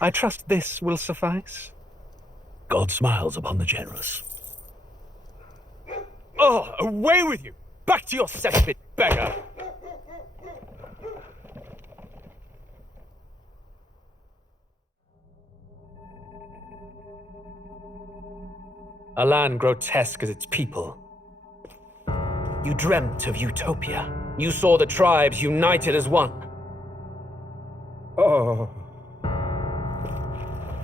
I trust this will suffice. God smiles upon the generous. Oh, away with you! Back to your cesspit, beggar! A land grotesque as its people. You dreamt of utopia. You saw the tribes united as one. Oh.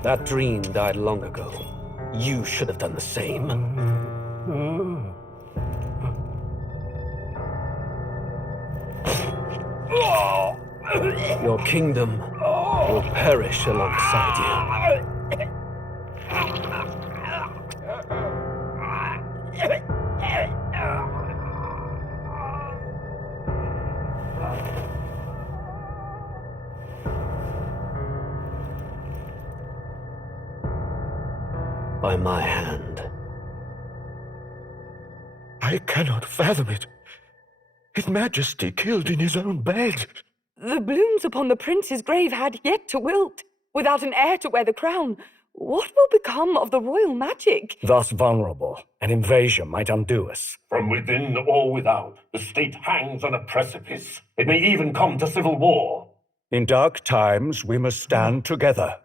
That dream died long ago. You should have done the same. Your kingdom will perish alongside you. By my hand. I cannot fathom it. His Majesty killed in his own bed. The blooms upon the prince's grave had yet to wilt. Without an heir to wear the crown, what will become of the royal magic? Thus vulnerable, an invasion might undo us. From within or without, the state hangs on a precipice. It may even come to civil war. In dark times, we must stand together.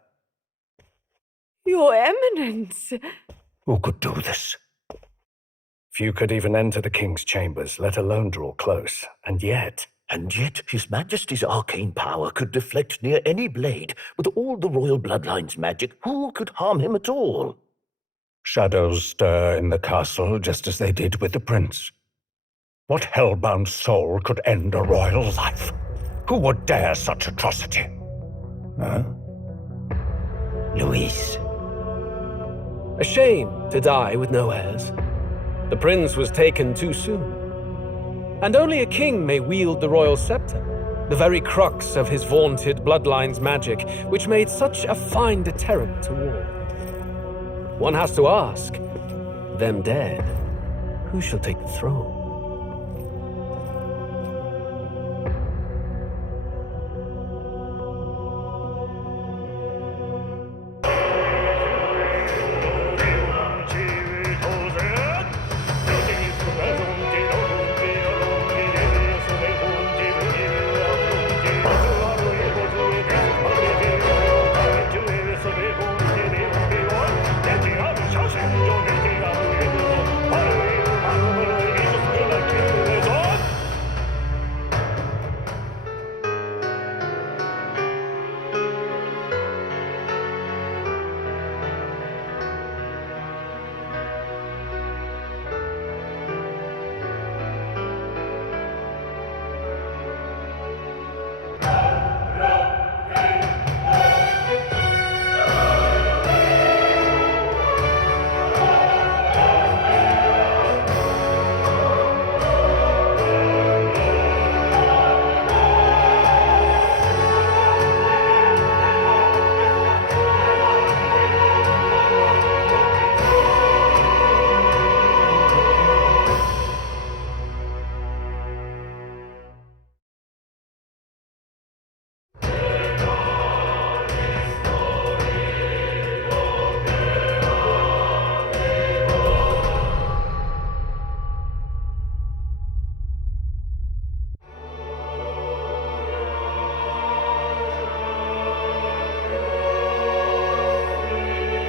Your Eminence! Who could do this? Few could even enter the king's chambers, let alone draw close. And yet His Majesty's arcane power could deflect near any blade. With all the royal bloodline's magic, who could harm him at all? shadows stir in the castle just as they did with the prince. What hellbound soul could end a royal life? Who would dare such atrocity? Huh? Luis. A shame to die with no heirs. The prince was taken too soon. And only a king may wield the royal scepter, the very crux of his vaunted bloodline's magic, which made such a fine deterrent to war. One has to ask, them dead, who shall take the throne?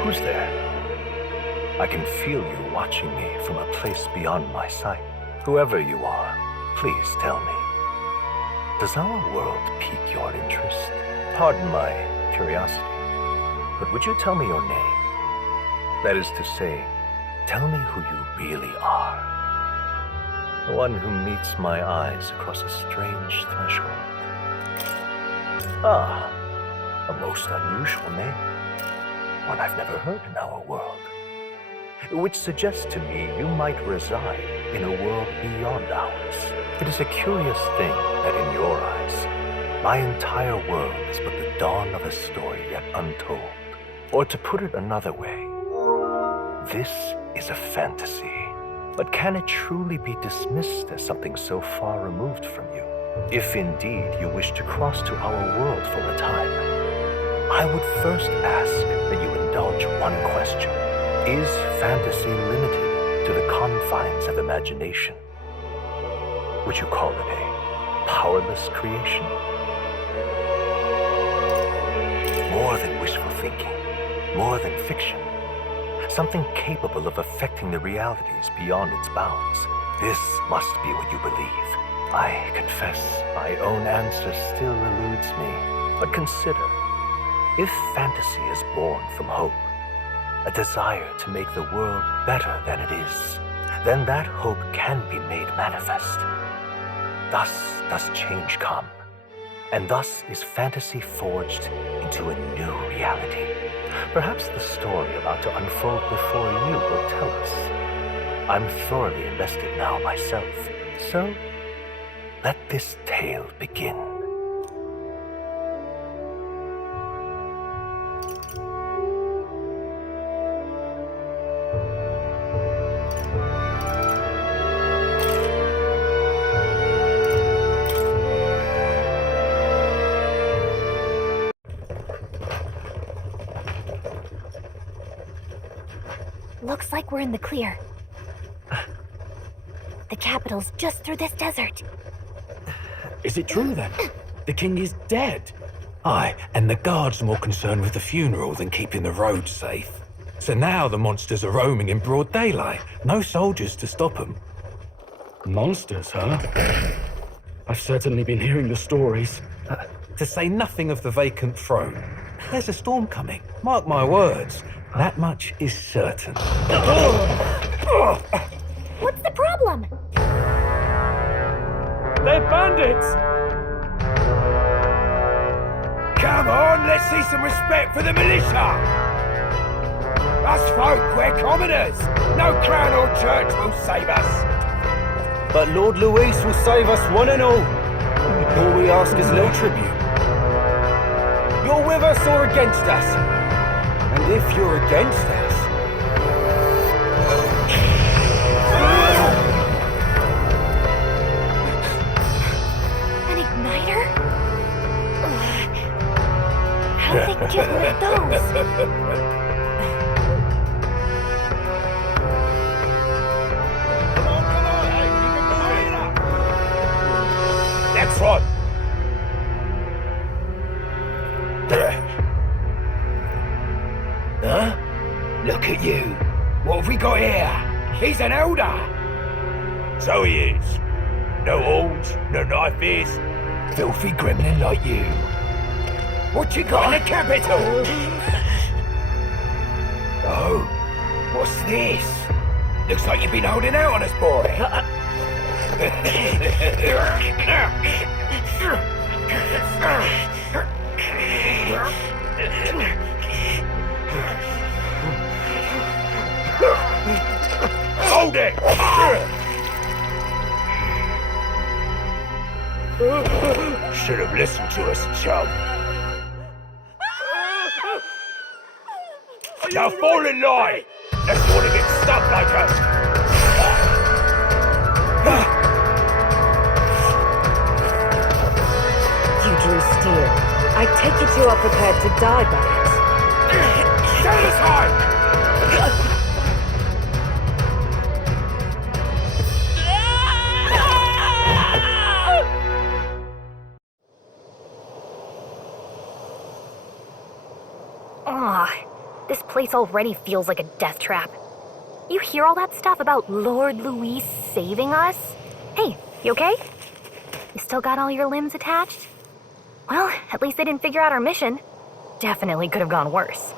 Who's there? I can feel you watching me from a place beyond my sight. Whoever you are, please tell me. Does our world pique your interest? Pardon my curiosity, but would you tell me your name? That is to say, tell me who you really are. The one who meets my eyes across a strange threshold. Ah, a most unusual name. One I've never heard in our world. Which suggests to me you might reside in a world beyond ours. It is a curious thing that in your eyes, my entire world is but the dawn of a story yet untold. Or to put it another way, this is a fantasy. But can it truly be dismissed as something so far removed from you? If indeed you wish to cross to our world for a time. I would first ask that you indulge one question. Is fantasy limited to the confines of imagination? Would you call it a powerless creation? More than wishful thinking, more than fiction. Something capable of affecting the realities beyond its bounds. This must be what you believe. I confess, my own answer still eludes me. But consider, if fantasy is born from hope, a desire to make the world better than it is, then that hope can be made manifest. Thus does change come, and thus is fantasy forged into a new reality. Perhaps the story about to unfold before you will tell us. I'm thoroughly invested now myself, so let this tale begin. Looks like we're in the clear. The capital's just through this desert. Is it true then? The king is dead? Aye, and the guards are more concerned with the funeral than keeping the roads safe. So now the monsters are roaming in broad daylight. No soldiers to stop them. Monsters, huh? I've certainly been hearing the stories. To say nothing of the vacant throne. There's a storm coming, mark my words. That much is certain. What's the problem? They're bandits! Come on, let's see some respect for the militia! Us folk, we're commoners! No crown or church will save us! But Lord Luis will save us one and all. All we ask is a little tribute. You're with us or against us? And if you're against us... An igniter? How'd they get rid of those? That's right! Huh? Look at you. What have we got here? He's an Elda. So he is. No horns, no knife ears. Filthy gremlin like you. What you got in the capital? Oh, what's this? Looks like you've been holding out on us, boy. Hold it! Should have listened to us, chum. Now fall in line! Let's want to get stuck like us! You drew steel. I take it you are prepared to die by it. Stand aside! This place already feels like a death trap. You hear all that stuff about Lord Luis saving us? Hey, you okay? You still got all your limbs attached? Well, at least they didn't figure out our mission. Definitely could have gone worse.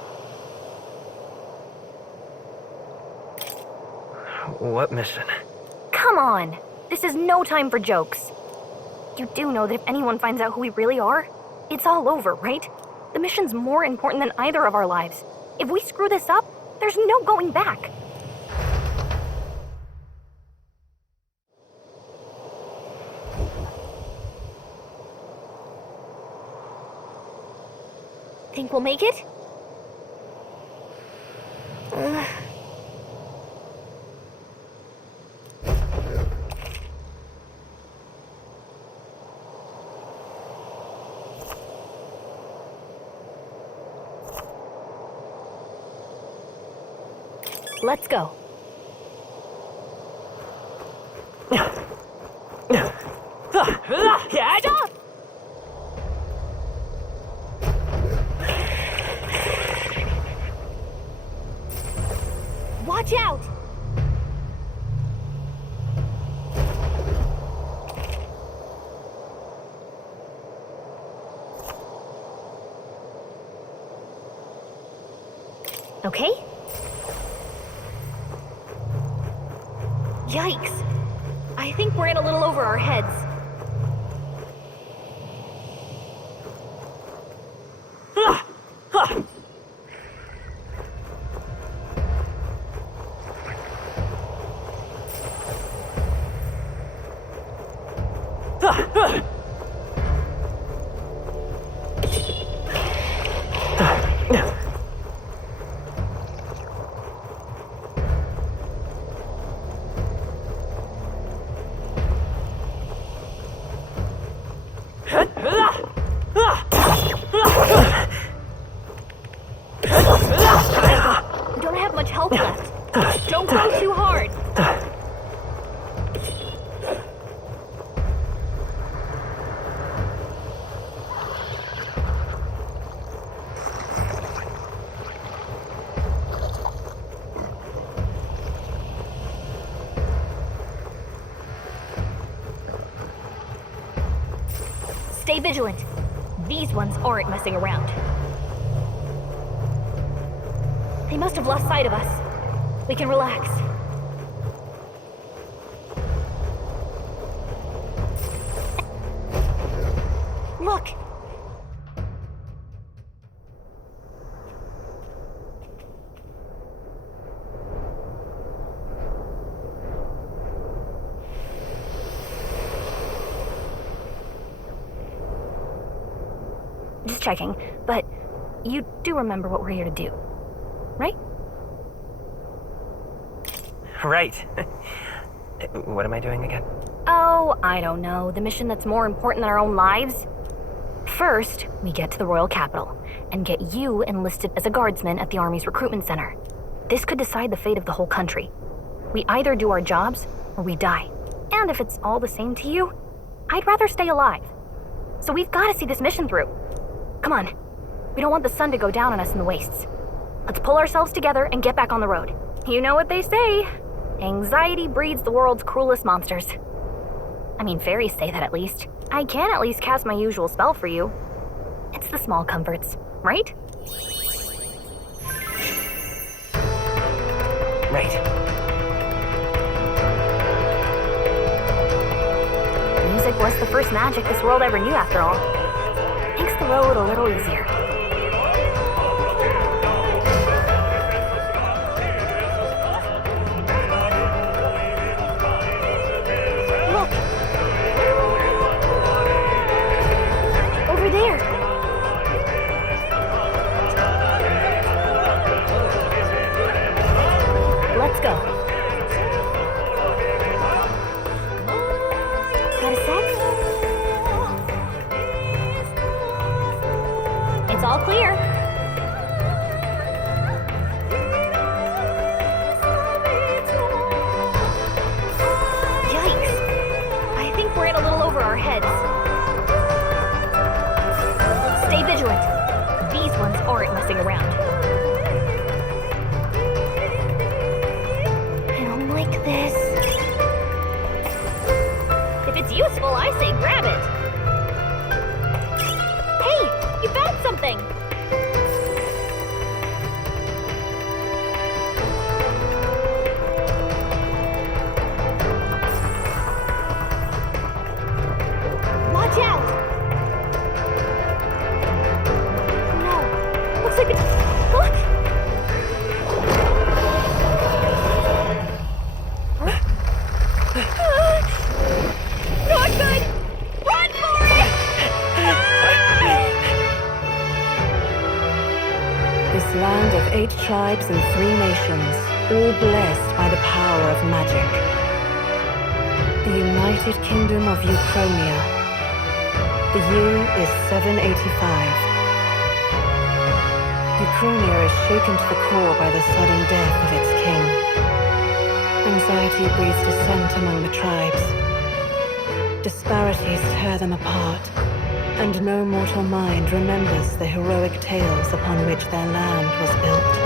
What mission? Come on! This is no time for jokes. You do know that if anyone finds out who we really are, it's all over, right? The mission's more important than either of our lives. If we screw this up, there's no going back. Think we'll make it? Let's go. Watch out! Okay? Yikes! I think we're in a little over our heads. We don't have much health left. Don't go too hard. Stay vigilant. These ones aren't messing around. They must have lost sight of us. We can relax. Look! Just checking, but you do remember what we're here to do, right? Right. What am I doing again? Oh, I don't know. The mission that's more important than our own lives? First, we get to the royal capital and get you enlisted as a guardsman at the army's recruitment center. This could decide the fate of the whole country. We either do our jobs or we die. And if it's all the same to you, I'd rather stay alive. So we've got to see this mission through. Come on. We don't want the sun to go down on us in the wastes. Let's pull ourselves together and get back on the road. You know what they say. Anxiety breeds the world's cruelest monsters. I mean, fairies say that at least. I can at least cast my usual spell for you. It's the small comforts, right? Right. Music was the first magic this world ever knew, after all. Makes the road a little easier. Look! Over there! Let's go. Got a sec? It's all clear. Yikes! I think we're in a little over our heads. Stay vigilant. These ones aren't messing around. I don't like this. If it's useful, I say grab it. Hey, you found something! Watch out! No, looks like it's... Look! Not good! Run for it! This land of 8 tribes and 3 nations, all blessed by the power of magic. The United Kingdom of Euchronia. The year is 785. Euchronia is shaken to the core by the sudden death of its king. Anxiety breeds dissent among the tribes. Disparities tear them apart, and no mortal mind remembers the heroic tales upon which their land was built.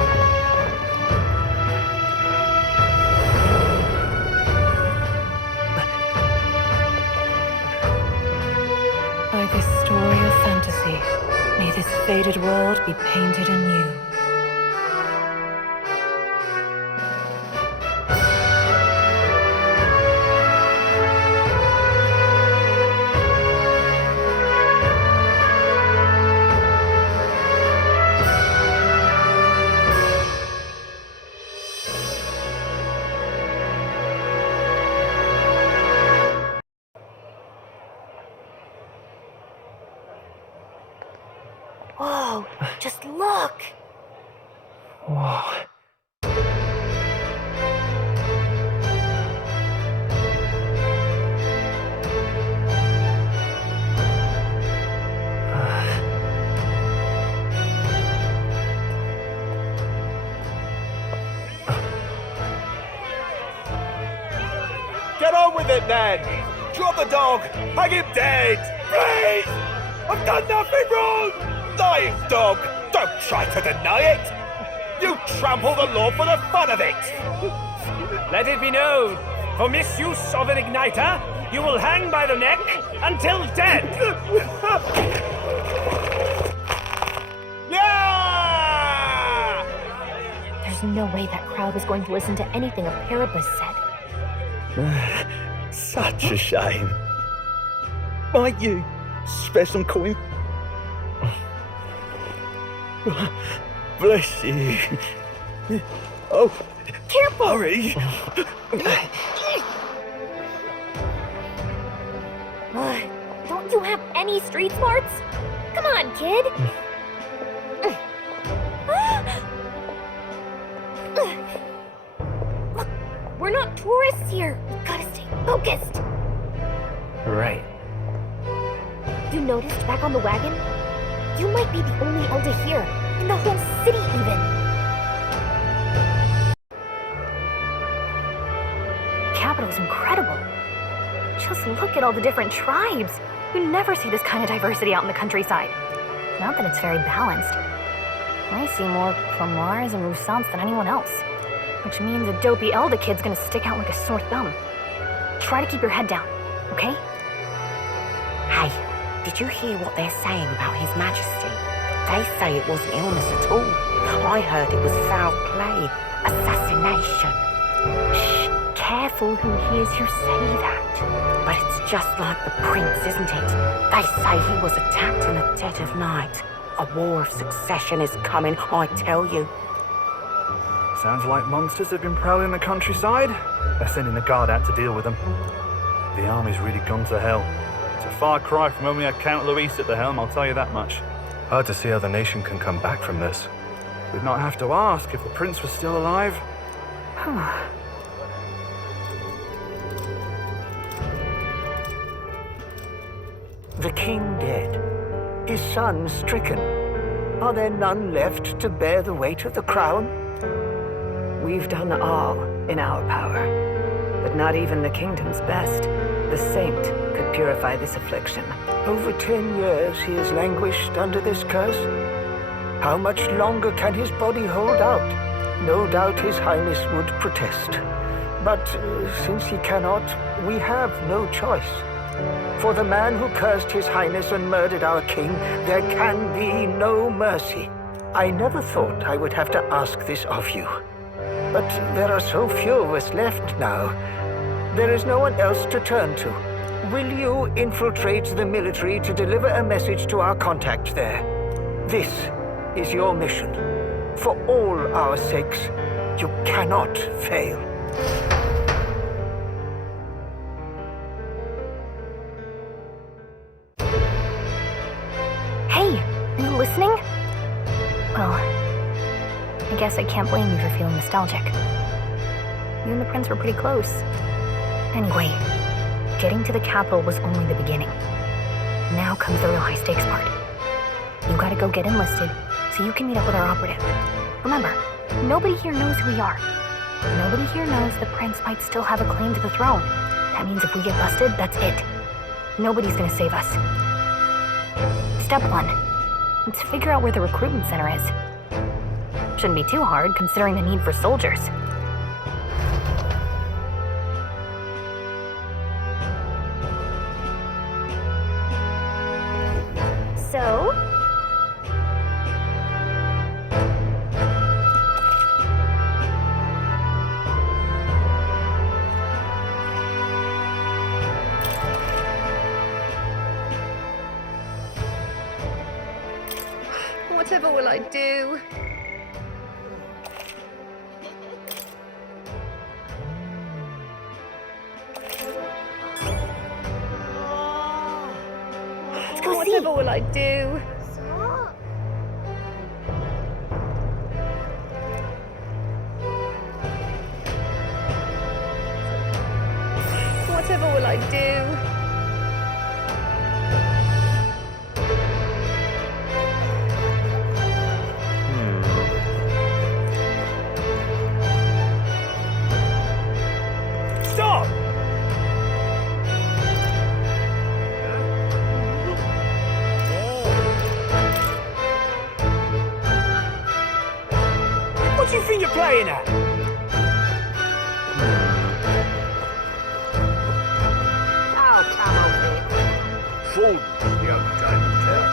By this story of fantasy, may this faded world be painted anew. Whoa, just look! Whoa. Get on with it, then! Drop the dog! Hang him dead! Please! I've done nothing wrong! Lying dog! Don't try to deny it! You trample the law for the fun of it! Let it be known, for misuse of an igniter, you will hang by the neck until dead! Yeah! There's no way that crowd was going to listen to anything a Paribus said. Such a shame. Might you spare some coin? Bless you. Oh, Careful! hurry. Don't you have any street smarts? Come on, kid! Look, we're not tourists here. We've gotta stay focused. Right. You noticed back on the wagon? You might be the only Elda here, in the whole city even. The capital's incredible. Just look at all the different tribes. You never see this kind of diversity out in the countryside. Not that it's very balanced. I see more Clamars and Roussants than anyone else. Which means a dopey Elda kid's gonna stick out like a sore thumb. Try to keep your head down, okay? Hey, did you hear what they're saying about His Majesty? They say it wasn't illness at all. I heard it was foul play, assassination. Shh, careful who hears you say that. But it's just like the prince, isn't it? They say he was attacked in the dead of night. A war of succession is coming, I tell you. Sounds like monsters have been prowling the countryside. They're sending the guard out to deal with them. The army's really gone to hell. It's a far cry from when we had Count Luis at the helm, I'll tell you that much. Hard to see how the nation can come back from this. We'd not have to ask if the prince was still alive. The king dead, his son stricken. Are there none left to bear the weight of the crown? We've done all in our power, but not even the kingdom's best, the saint, could purify this affliction. Over 10 years he has languished under this curse. How much longer can his body hold out? No doubt his highness would protest. But since he cannot, we have no choice. For the man who cursed his highness and murdered our king, there can be no mercy. I never thought I would have to ask this of you. But there are so few of us left now. There is no one else to turn to. Will you infiltrate the military to deliver a message to our contact there? This is your mission. For all our sakes, you cannot fail. Hey, are you listening? Well, I guess I can't blame you for feeling nostalgic. You and the prince were pretty close. Anyway, getting to the capital was only the beginning. Now comes the real high-stakes part. You gotta go get enlisted, so you can meet up with our operative. Remember, nobody here knows who we are. Nobody here knows the prince might still have a claim to the throne. That means if we get busted, that's it. Nobody's gonna save us. Step 1. Let's figure out where the recruitment center is. Shouldn't be too hard, considering the need for soldiers. So... Whatever will I do? Whatever will I do? Whatever will I do? Stop! What do you think you're playing at? Oh, come on, Vic. Fool's the only game in town.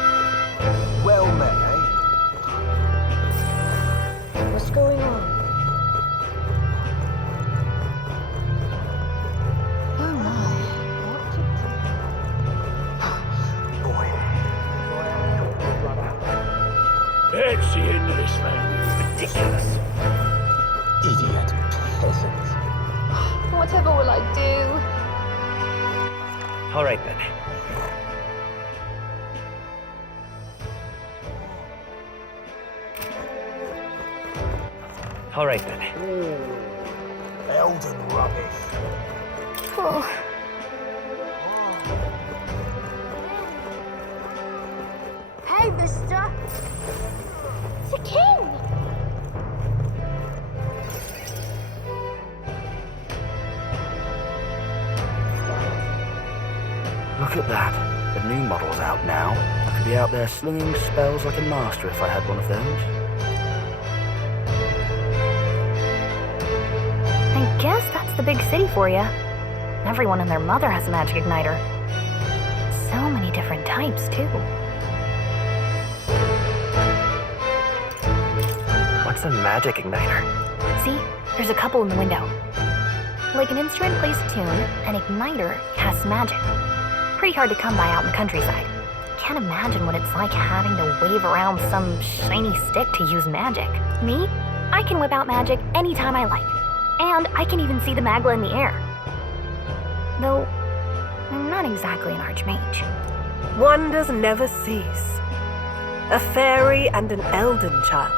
Well met, eh? What's going on? Oh my. That's the end of this, man. Ridiculous. Idiot peasant. Whatever will I do? All right then. All right then. Elden rubbish. Oh. Hey, mister! It's a king! Look at that. The new model's out now. I could be out there slinging spells like a master if I had one of those. I guess that's the big city for you. Everyone and their mother has a magic igniter. So many different types, too. What's a magic igniter? See? There's a couple in the window. Like an instrument plays a tune, an igniter casts magic. Pretty hard to come by out in the countryside. Can't imagine what it's like having to wave around some shiny stick to use magic. Me? I can whip out magic anytime I like. And I can even see the magla in the air. Though, I'm not exactly an archmage. Wonders never cease. A fairy and an elden child.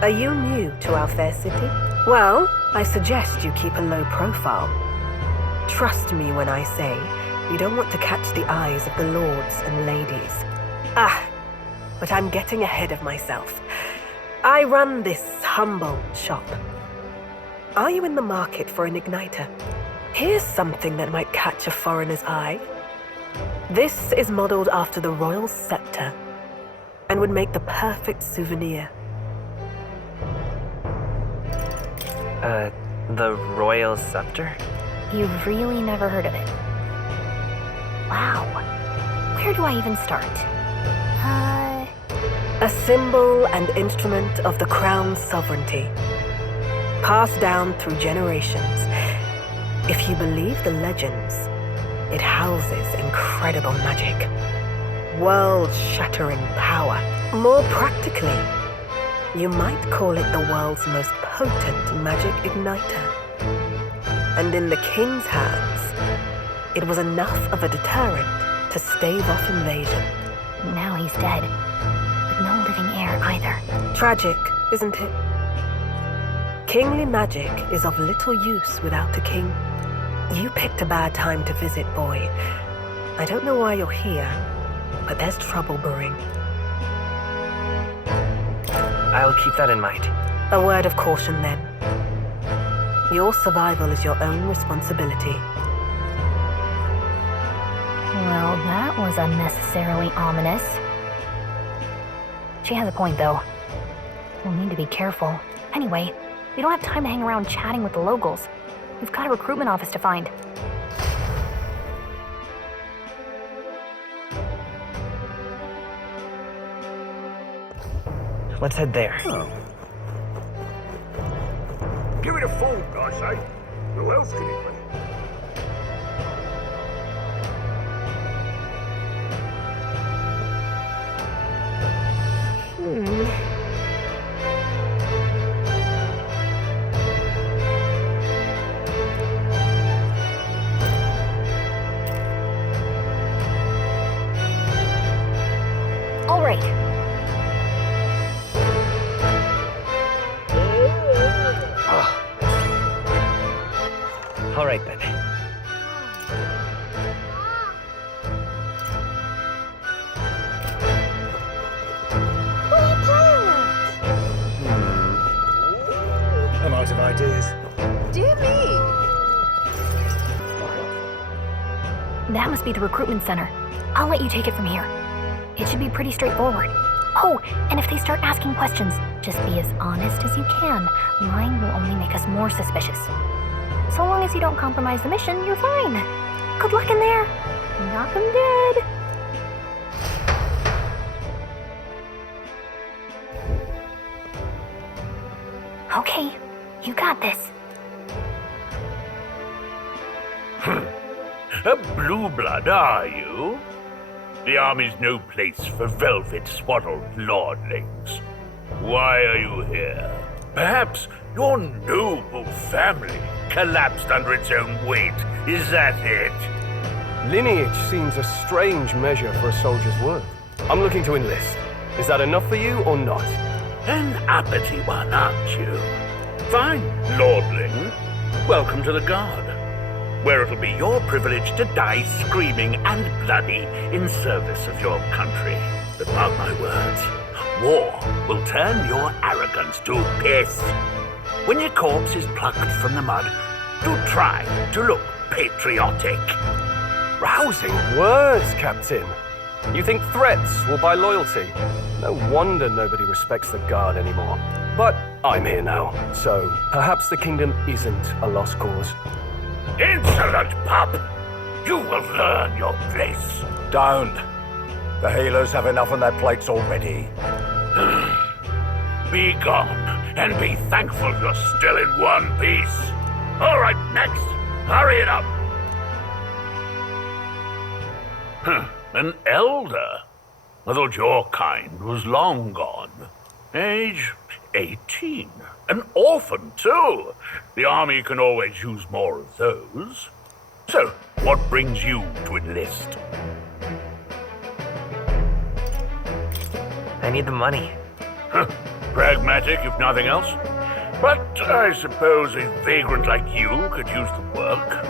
Are you new to our fair city? Well, I suggest you keep a low profile. Trust me when I say you don't want to catch the eyes of the lords and ladies. But I'm getting ahead of myself. I run this humble shop. Are you in the market for an igniter? Here's something that might catch a foreigner's eye. This is modeled after the royal scepter and would make the perfect souvenir. The royal scepter? You've really never heard of it. Wow. Where do I even start? A symbol and instrument of the crown's sovereignty. Passed down through generations. If you believe the legends, it houses incredible magic. World-shattering power. More practically, you might call it the world's most potent magic igniter. And in the king's hands, it was enough of a deterrent to stave off invasion. Now he's dead. With no living heir either. Tragic, isn't it? Kingly magic is of little use without a king. You picked a bad time to visit, boy. I don't know why you're here, but there's trouble brewing. I'll keep that in mind. A word of caution then. Your survival is your own responsibility. Well, that was unnecessarily ominous. She has a point, though. We'll need to be careful. Anyway, we don't have time to hang around chatting with the locals. We've got a recruitment office to find. Let's head there. Give it a fool, I say. Who else can it be? All right. All right, then. I'm out of ideas. Dear me! That must be the recruitment center. I'll let you take it from here. It should be pretty straightforward. Oh, and if they start asking questions, just be as honest as you can. Lying will only make us more suspicious. So long as you don't compromise the mission, you're fine. Good luck in there. Knock 'em dead. Okay, you got this. A blue blood, are you? The army's no place for velvet-swaddled lordlings. Why are you here? Perhaps your noble family collapsed under its own weight. Is that it? Lineage seems a strange measure for a soldier's worth. I'm looking to enlist. Is that enough for you or not? An uppity one, aren't you? Fine, lordling. Welcome to the Guard, where it'll be your privilege to die screaming and bloody in service of your country. But mark my words, war will turn your arrogance to piss. When your corpse is plucked from the mud, do try to look patriotic. Rousing words, Captain. You think threats will buy loyalty? No wonder nobody respects the Guard anymore. But I'm here now, so perhaps the kingdom isn't a lost cause. Insolent pup! You will learn your place. Don't. The healers have enough on their plates already. Be gone, and be thankful you're still in one piece. All right, next. Hurry it up. An elder? I thought your kind was long gone. Age 18. An orphan, too. The army can always use more of those. So, what brings you to enlist? I need the money. Pragmatic, if nothing else. But I suppose a vagrant like you could use the work.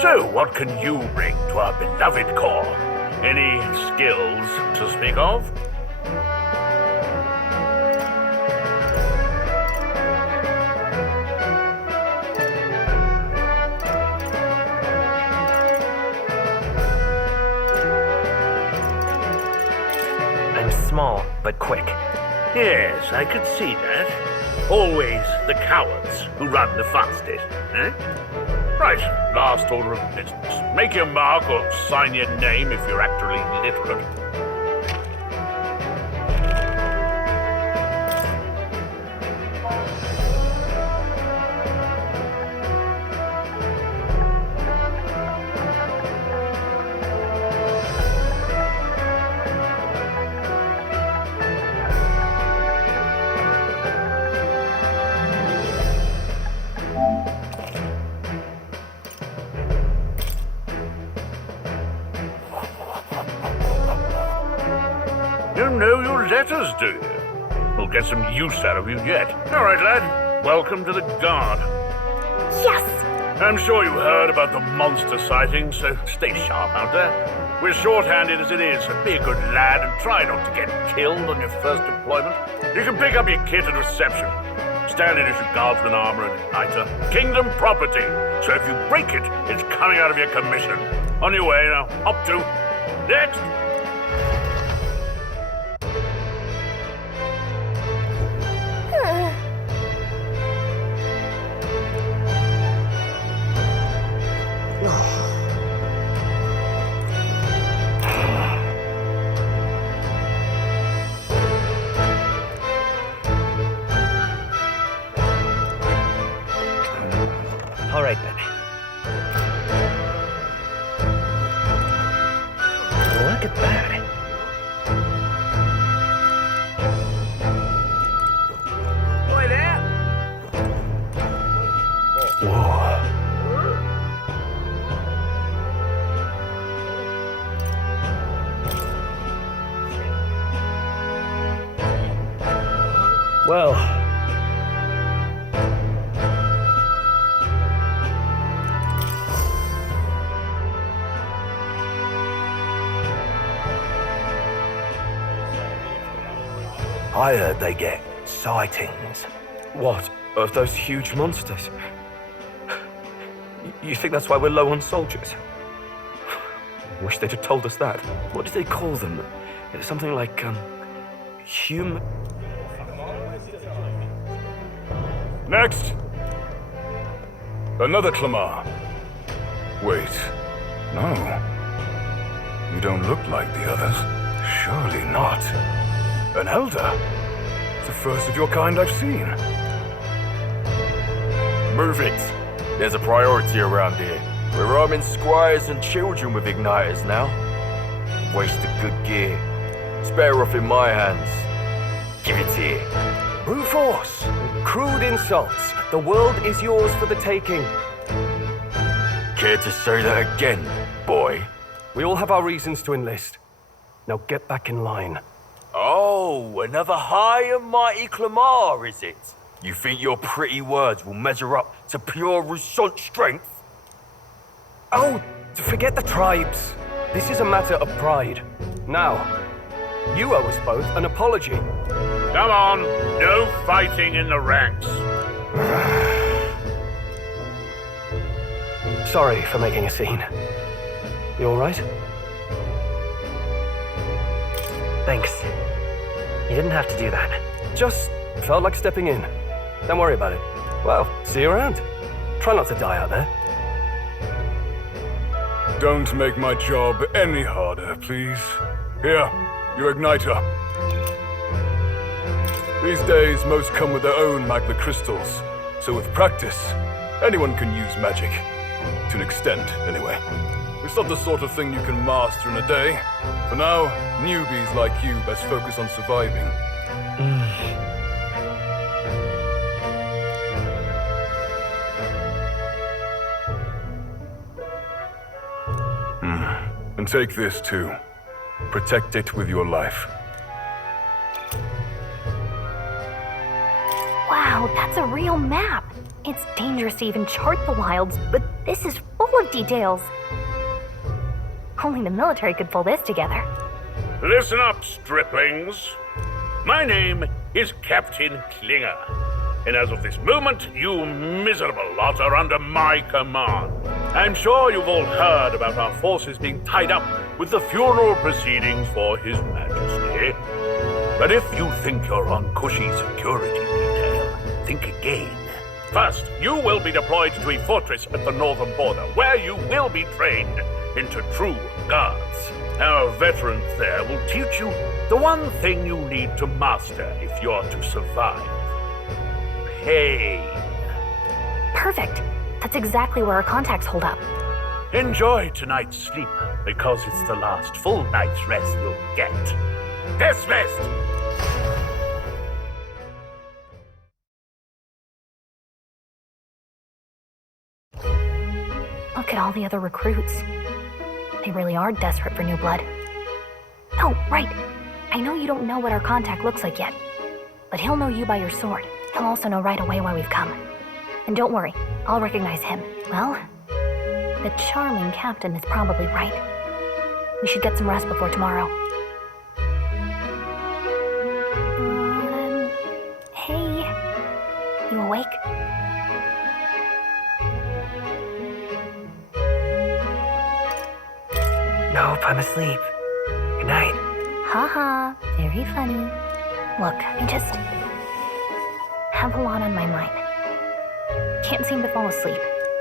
So, what can you bring to our beloved corps? Any skills to speak of? Small, but quick. Yes, I could see that. Always the cowards who run the fastest, eh? Right, last order of business. Make your mark or sign your name if you're actually literate. You know your letters, do you? We'll get some use out of you yet. All right, lad. Welcome to the Guard. Yes! I'm sure you heard about the monster sightings, so stay sharp out there. We're short-handed as it is, so be a good lad and try not to get killed on your first deployment. You can pick up your kit at reception. Standard issue guardsman armor and igniter. Kingdom property. So if you break it, it's coming out of your commission. On your way now. Up to. Next! All right, then. Look at that. Boy there! Whoa. Well, I heard they get sightings. What? Of those huge monsters? You think that's why we're low on soldiers? Wish they'd have told us that. What do they call them? Something like, human... Next! Another Clamar. Wait. No. You don't look like the others. Surely not. An Elda? It's the first of your kind I've seen. Move it. There's a priority around here. We're arming squires and children with igniters now. Wasted good gear. It's better off in my hands. Give it here. Brute force! Crude insults. The world is yours for the taking. Care to say that again, boy? We all have our reasons to enlist. Now get back in line. Oh, another high and mighty Clamar, is it? You think your pretty words will measure up to pure Rousseau strength? Oh, forget the tribes. This is a matter of pride. Now, you owe us both an apology. Come on, no fighting in the ranks. Sorry for making a scene. You all right? thanks. You didn't have to do that. Just felt like stepping in. Don't worry about it. Well, see you around. Try not to die out there. Don't make my job any harder, please. Here, your igniter. These days, most come with their own magma crystals. So with practice, anyone can use magic. To an extent, anyway. It's not the sort of thing you can master in a day. For now, newbies like you best focus on surviving. And take this too. Protect it with your life. Wow, that's a real map. It's dangerous to even chart the wilds, but this is full of details. Only the military could pull this together. Listen up, striplings. My name is Captain Klinger, and as of this moment, you miserable lot are under my command. I'm sure you've all heard about our forces being tied up with the funeral proceedings for His Majesty. But if you think you're on cushy security detail, think again. First, you will be deployed to a fortress at the northern border, where you will be trained into true guards. Our veterans there will teach you the one thing you need to master if you're to survive. Pain. Perfect. That's exactly where our contacts hold up. Enjoy tonight's sleep, because it's the last full night's rest you'll get. Dismissed! Look at all the other recruits. They really are desperate for new blood. Oh, right. I know you don't know what our contact looks like yet, but he'll know you by your sword. He'll also know right away why we've come. And don't worry, I'll recognize him. Well, the charming captain is probably right. We should get some rest before tomorrow. Hey. You awake? Nope, I'm asleep. Good night. Haha, very funny. Look, I just have a lot on my mind. Can't seem to fall asleep.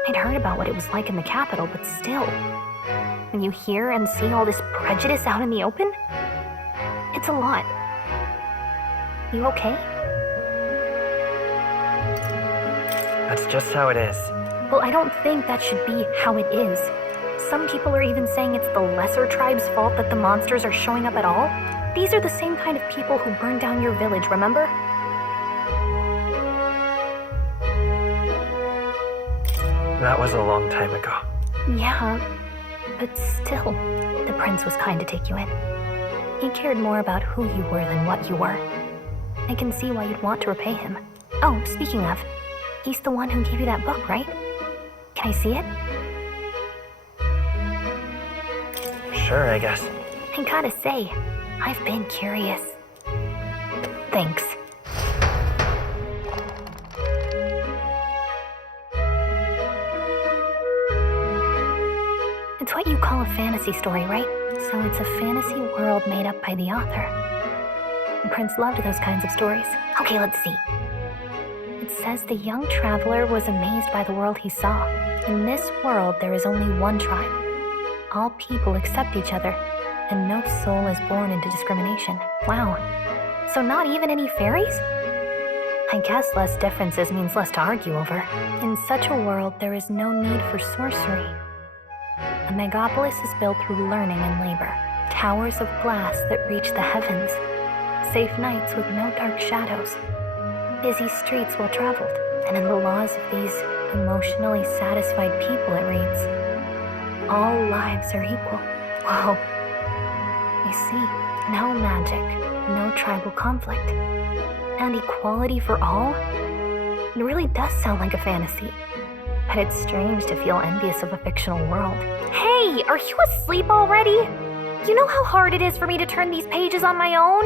I'd heard about what it was like in the capital, but still. When you hear and see all this prejudice out in the open, it's a lot. You okay? That's just how it is. Well, I don't think that should be how it is. Some people are even saying it's the lesser tribe's fault that the monsters are showing up at all. These are the same kind of people who burned down your village, remember? That was a long time ago. Yeah, but still, the prince was kind to take you in. He cared more about who you were than what you were. I can see why you'd want to repay him. Oh, speaking of, he's the one who gave you that book, right? Can I see it? Sure, I guess. I gotta say, I've been curious. Thanks. It's what you call a fantasy story, right? So it's a fantasy world made up by the author. The prince loved those kinds of stories. Okay, let's see. It says the young traveler was amazed by the world he saw. In this world, there is only one tribe. All people accept each other, and no soul is born into discrimination. Wow. So not even any fairies? I guess less differences means less to argue over. In such a world, there is no need for sorcery. A megapolis is built through learning and labor. Towers of glass that reach the heavens. Safe nights with no dark shadows. Busy streets well traveled. And in the laws of these emotionally satisfied people, it reads, all lives are equal. Whoa. I see. No magic, no tribal conflict, and equality for all? It really does sound like a fantasy. But it's strange to feel envious of a fictional world. Hey, are you asleep already? You know how hard it is for me to turn these pages on my own?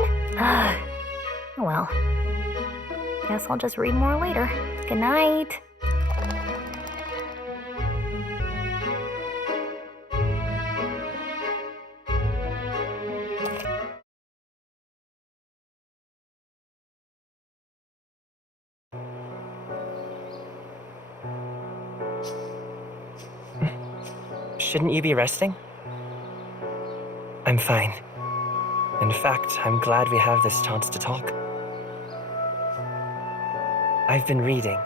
Well, guess I'll just read more later. Good night. Shouldn't you be resting? I'm fine. In fact, I'm glad we have this chance to talk. I've been reading,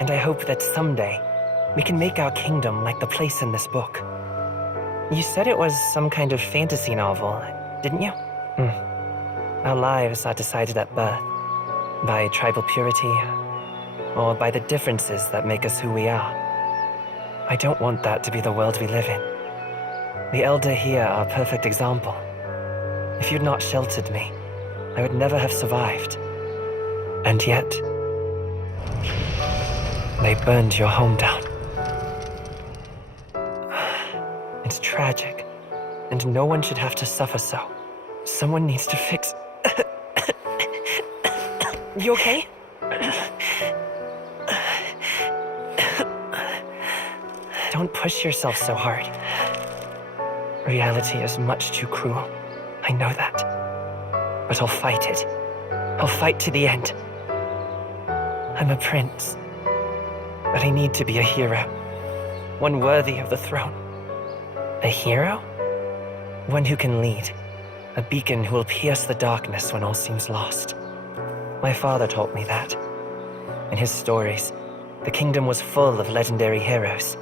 and I hope that someday we can make our kingdom like the place in this book. You said it was some kind of fantasy novel, didn't you? Our lives are decided at birth, by tribal purity, or by the differences that make us who we are. I don't want that to be the world we live in. The Elda here are a perfect example. If you'd not sheltered me, I would never have survived. And yet, they burned your home down. It's tragic, and no one should have to suffer so. Someone needs to fix... You okay? Don't push yourself so hard. Reality is much too cruel. I know that. But I'll fight it. I'll fight to the end. I'm a prince. But I need to be a hero. One worthy of the throne. A hero? One who can lead. A beacon who will pierce the darkness when all seems lost. My father taught me that. In his stories, the kingdom was full of legendary heroes.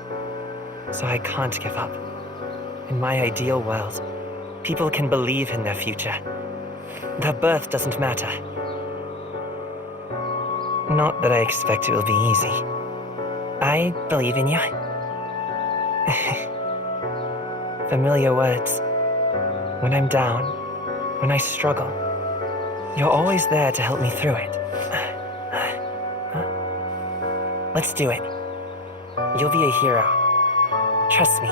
So I can't give up. In my ideal world, people can believe in their future. Their birth doesn't matter. Not that I expect it will be easy. I believe in you. Familiar words. When I'm down, when I struggle, you're always there to help me through it. Let's do it. You'll be a hero. Trust me.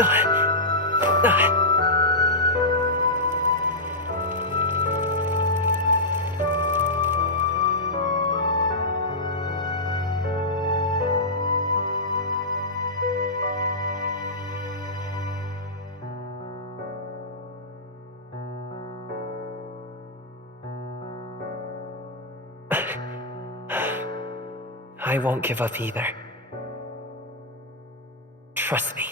I won't give up either. Trust me.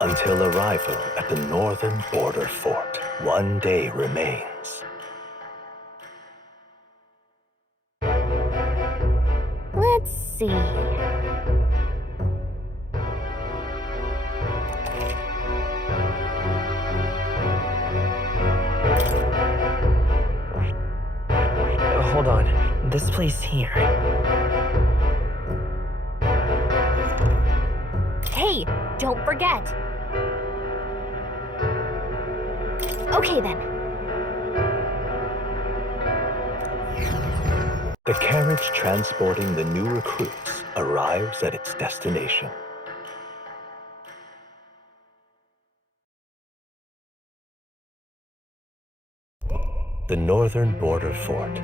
Until arrival at the northern border fort, one day remains. Let's see. Hold on. This place here. Hey, don't forget. Okay then. The carriage transporting the new recruits arrives at its destination. The northern border fort.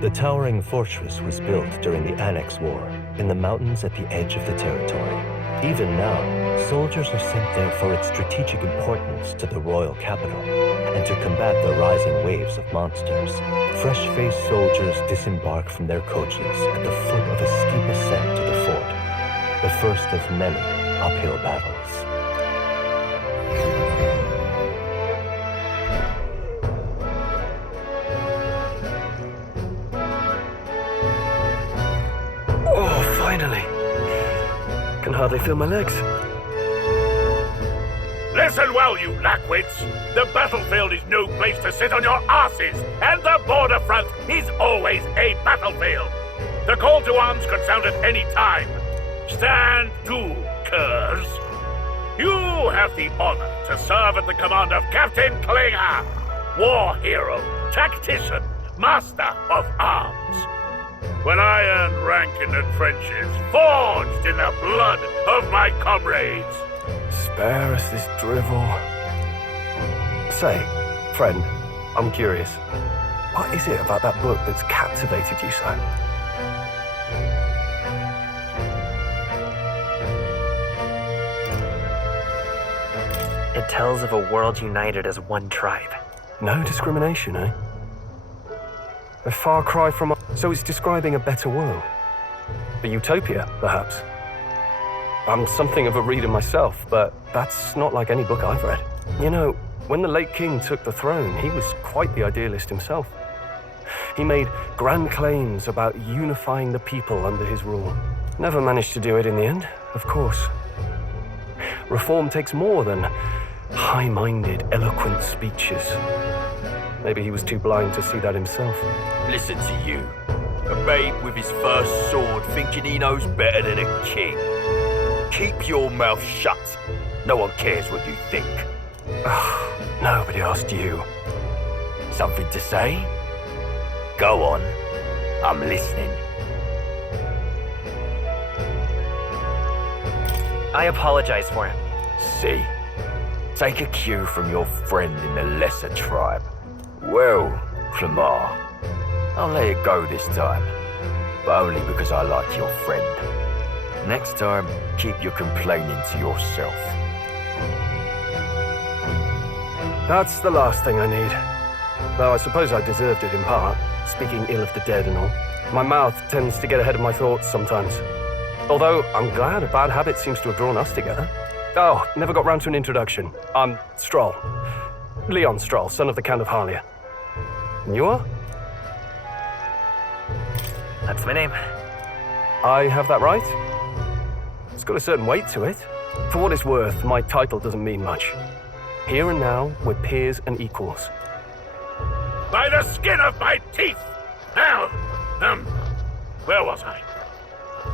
The towering fortress was built during the Annex War in the mountains at the edge of the territory. Even now, soldiers are sent there for its strategic importance to the royal capital and to combat the rising waves of monsters. Fresh-faced soldiers disembark from their coaches at the foot of a steep ascent to the fort, the first of many uphill battles. Oh, finally. Can hardly feel my legs. Listen well, you lackwits. The battlefield is no place to sit on your asses, and the border front is always a battlefield. The call to arms could sound at any time. Stand to, curs. You have the honor to serve at the command of Captain Klinger, war hero, tactician, master of arms. When I earned rank in the trenches, forged in the blood of my comrades. Spare us this drivel. Say, friend, I'm curious. What is it about that book that's captivated you so? It tells of a world united as one tribe. No discrimination, eh? A far cry from... So it's describing a better world. A utopia, perhaps. I'm something of a reader myself, but that's not like any book I've read. You know, when the late king took the throne, he was quite the idealist himself. He made grand claims about unifying the people under his rule. Never managed to do it in the end, of course. Reform takes more than high-minded, eloquent speeches. Maybe he was too blind to see that himself. Listen to you. A babe with his first sword thinking he knows better than a king. Keep your mouth shut. No one cares what you think. Nobody asked you. Something to say? Go on. I'm listening. I apologize for him. See? Take a cue from your friend in the lesser tribe. Well, Clamar, I'll let it go this time. But only because I like your friend. Next time, keep your complaining to yourself. That's the last thing I need. Though I suppose I deserved it in part, speaking ill of the dead and all. My mouth tends to get ahead of my thoughts sometimes. Although, I'm glad a bad habit seems to have drawn us together. Oh, never got round to an introduction. I'm Stroll. Leon Stroll, son of the Count of Harlia. And you are? That's my name. I have that right? It's got a certain weight to it. For what it's worth, my title doesn't mean much. Here and now, we're peers and equals. By the skin of my teeth! Now, where was I?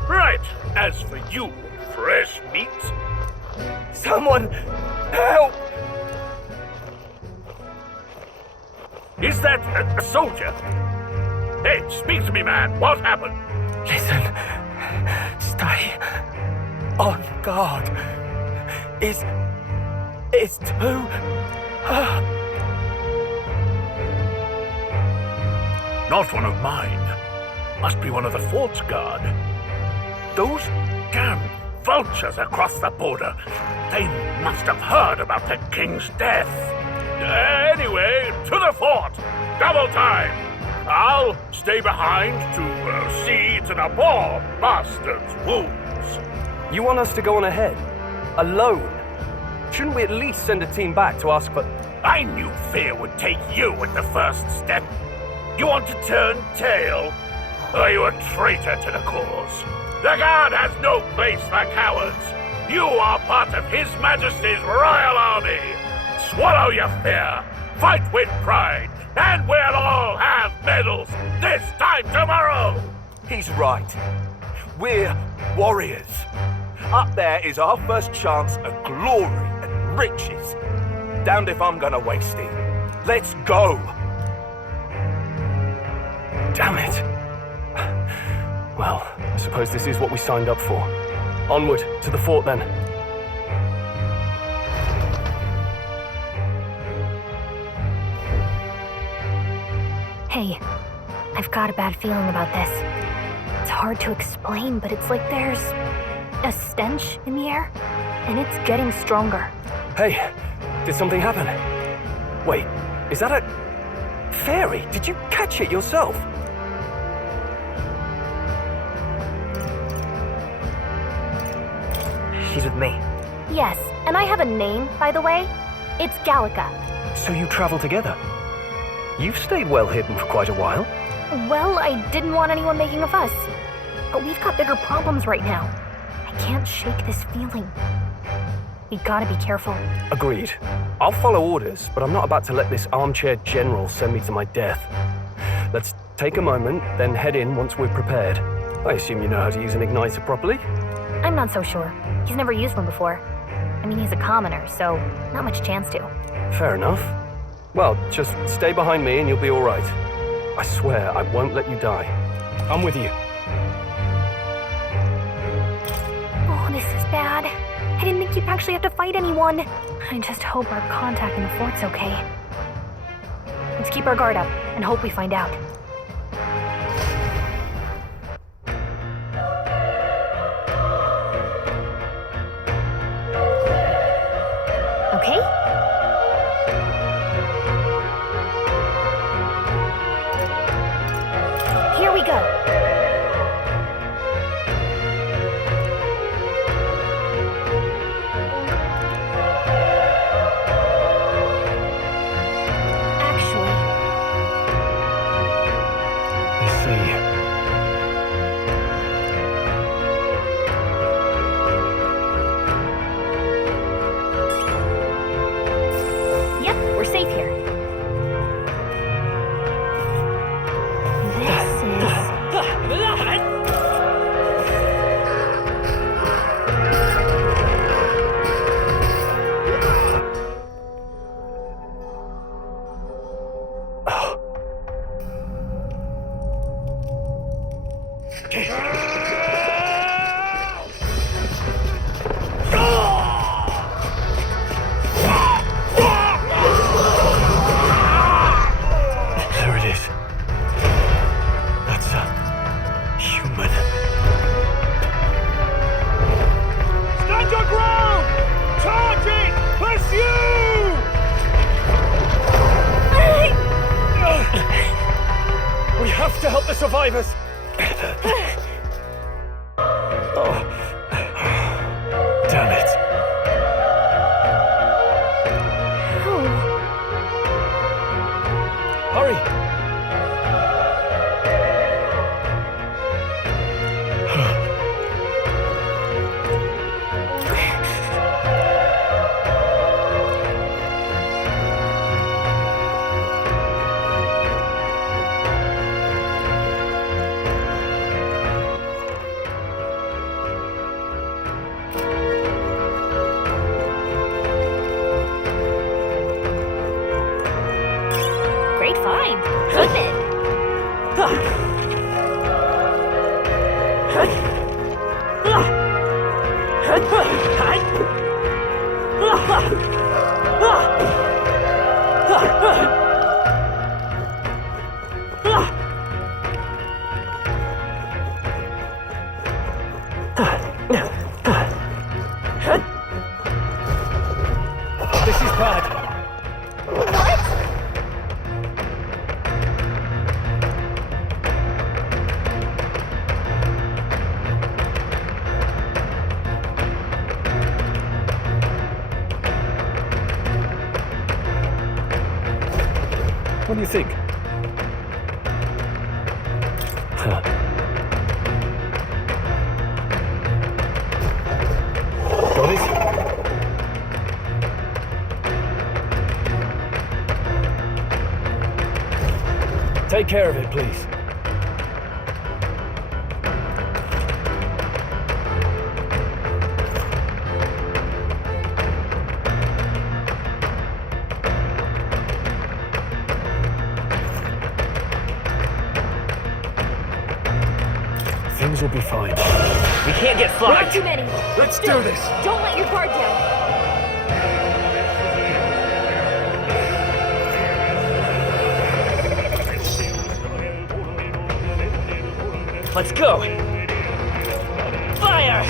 Right, as for you, fresh meat. Someone help! Is that a soldier? Hey, speak to me, man. What happened? Listen. Stay on guard. It's too... Not one of mine. Must be one of the fort's guard. Those damn vultures across the border. They must have heard about the king's death. Anyway, to the fort. Double time. I'll stay behind to see to the poor bastard's wounds. You want us to go on ahead? Alone? Shouldn't we at least send a team back to ask for... I knew fear would take you at the first step. You want to turn tail? Are you a traitor to the cause? The guard has no place for cowards. You are part of His Majesty's Royal Army. Swallow your fear. Fight with pride. And we'll all have medals this time tomorrow. He's right. We're warriors. Up there is our first chance at glory and riches. Damned if I'm gonna waste it. Let's go. Damn it. Well, I suppose this is what we signed up for. Onward, to the fort then. Hey, I've got a bad feeling about this. It's hard to explain, but it's like there's a stench in the air, and it's getting stronger. Hey, did something happen? Wait, is that a... fairy? Did you catch it yourself? She's with me. Yes, and I have a name, by the way. It's Gallica. So you travel together? You've stayed well hidden for quite a while. Well, I didn't want anyone making a fuss. But we've got bigger problems right now. I can't shake this feeling. We gotta be careful. Agreed. I'll follow orders, but I'm not about to let this armchair general send me to my death. Let's take a moment, then head in once we're prepared. I assume you know how to use an igniter properly? I'm not so sure. He's never used one before. I mean, he's a commoner, so not much chance to. Fair enough. Well, just stay behind me and you'll be all right. I swear I won't let you die. I'm with you. Oh, this is bad. I didn't think you'd actually have to fight anyone. I just hope our contact in the fort's okay. Let's keep our guard up and hope we find out. Okay? Here we go. We're safe here. We have to help the survivors! Oh, This is bad. What do you think? Got it? Take care of it, please. Things will be fine. We can't get Not flagged. too many. Let's Still, do this. Don't let your guard down. Let's go. Fire!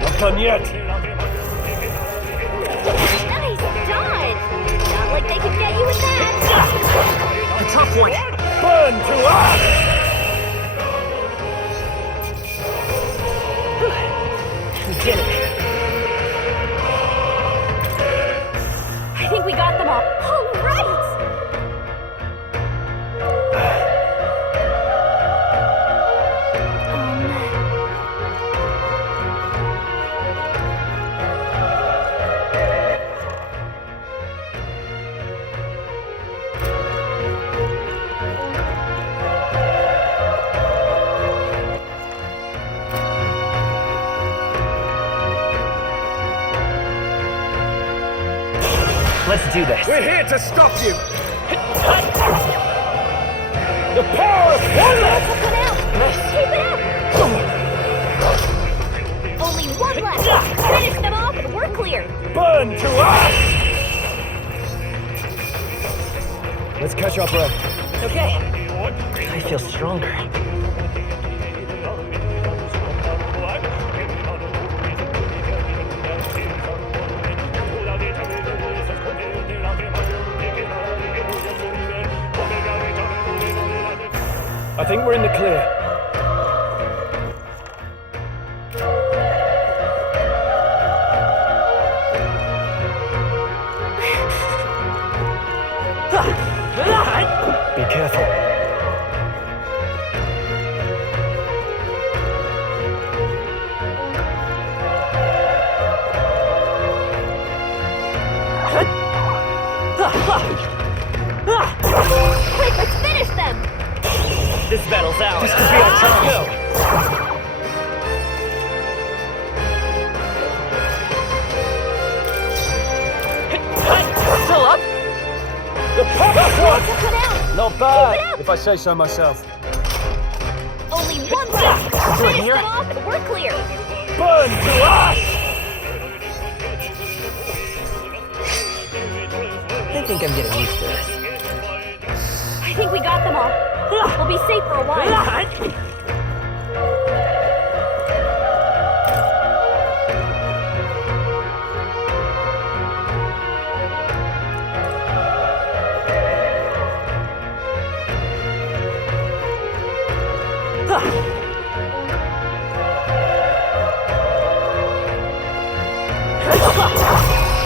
Not done yet. Nice dodge. Not like they could get you with that. A tough one. Burn to us! We did it. I think we got them all. All right. Let's do this. We're here to stop you! The power of one! Come out. Keep it up. Only one left. Finish them off and we're clear. Burn to us! Let's catch our breath. Okay. I feel stronger. I think we're in the clear. Be careful. Quick, let's finish them. This battle's ours. This could be our chance. Go. Still up? The pop one! Not bad, if I say so myself. Only one left. Finish them off and we're clear. Burn to us! I think I'm getting used to this. I think we got them all. We'll be safe for a while.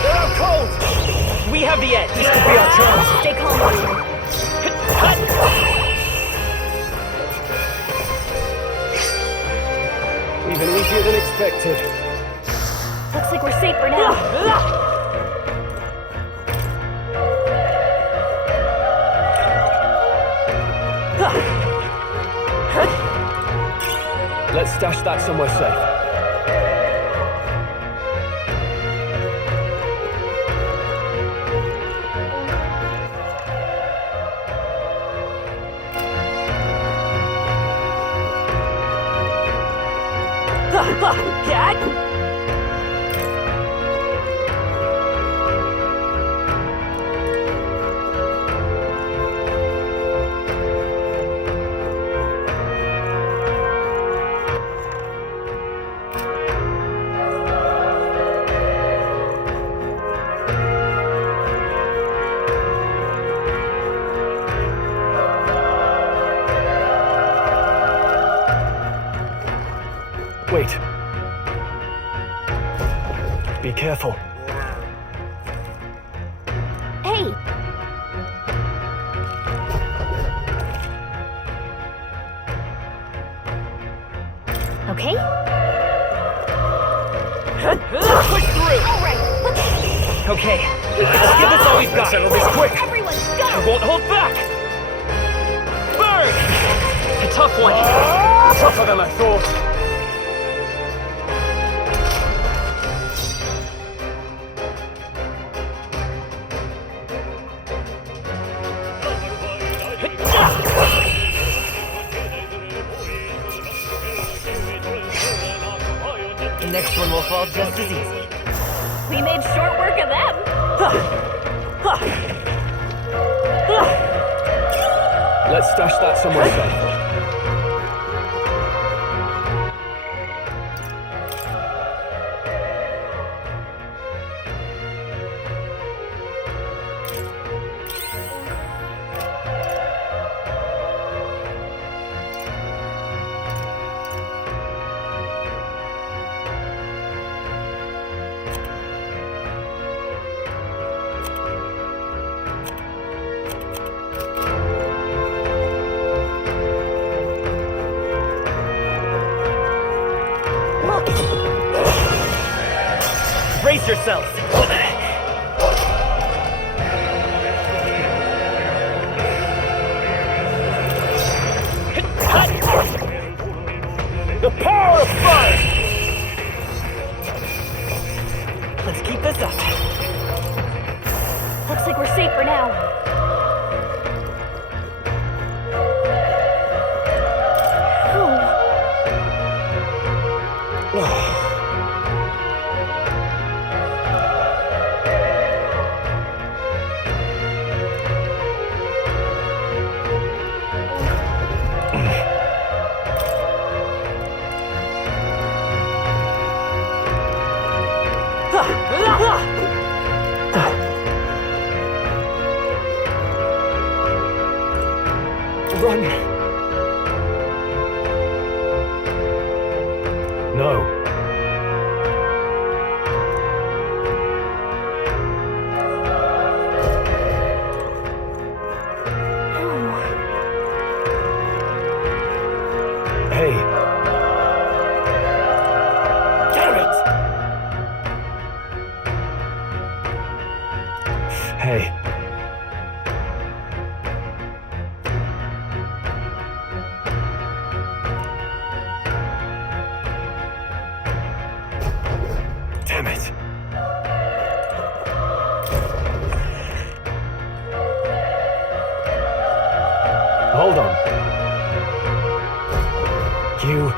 They're out cold! We have the edge. This could be our chance. Stay calm, everyone. Even easier than expected. Looks like we're safe for now. Let's stash that somewhere safe. Wait. Be careful. Hey! Okay? Push through! Alright, Okay, let's give this all we've got. Settle this quick. everyone I go! won't hold back! Burn! A tough one. Tougher than I thought. The next one will fall just as easy. We made short work of them! Let's stash that somewhere safe. Brace yourselves! The power of fire! Let's keep this up. Looks like we're safe for now. Run! No. Hey. Damn it! Hey. Damn it. Hold on. You...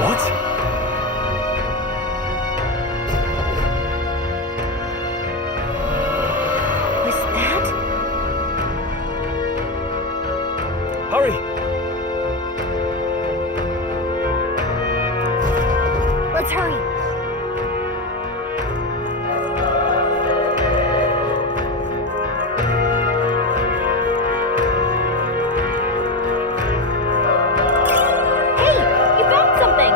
What? Was that? Hurry! Let's hurry. Hey, you found something.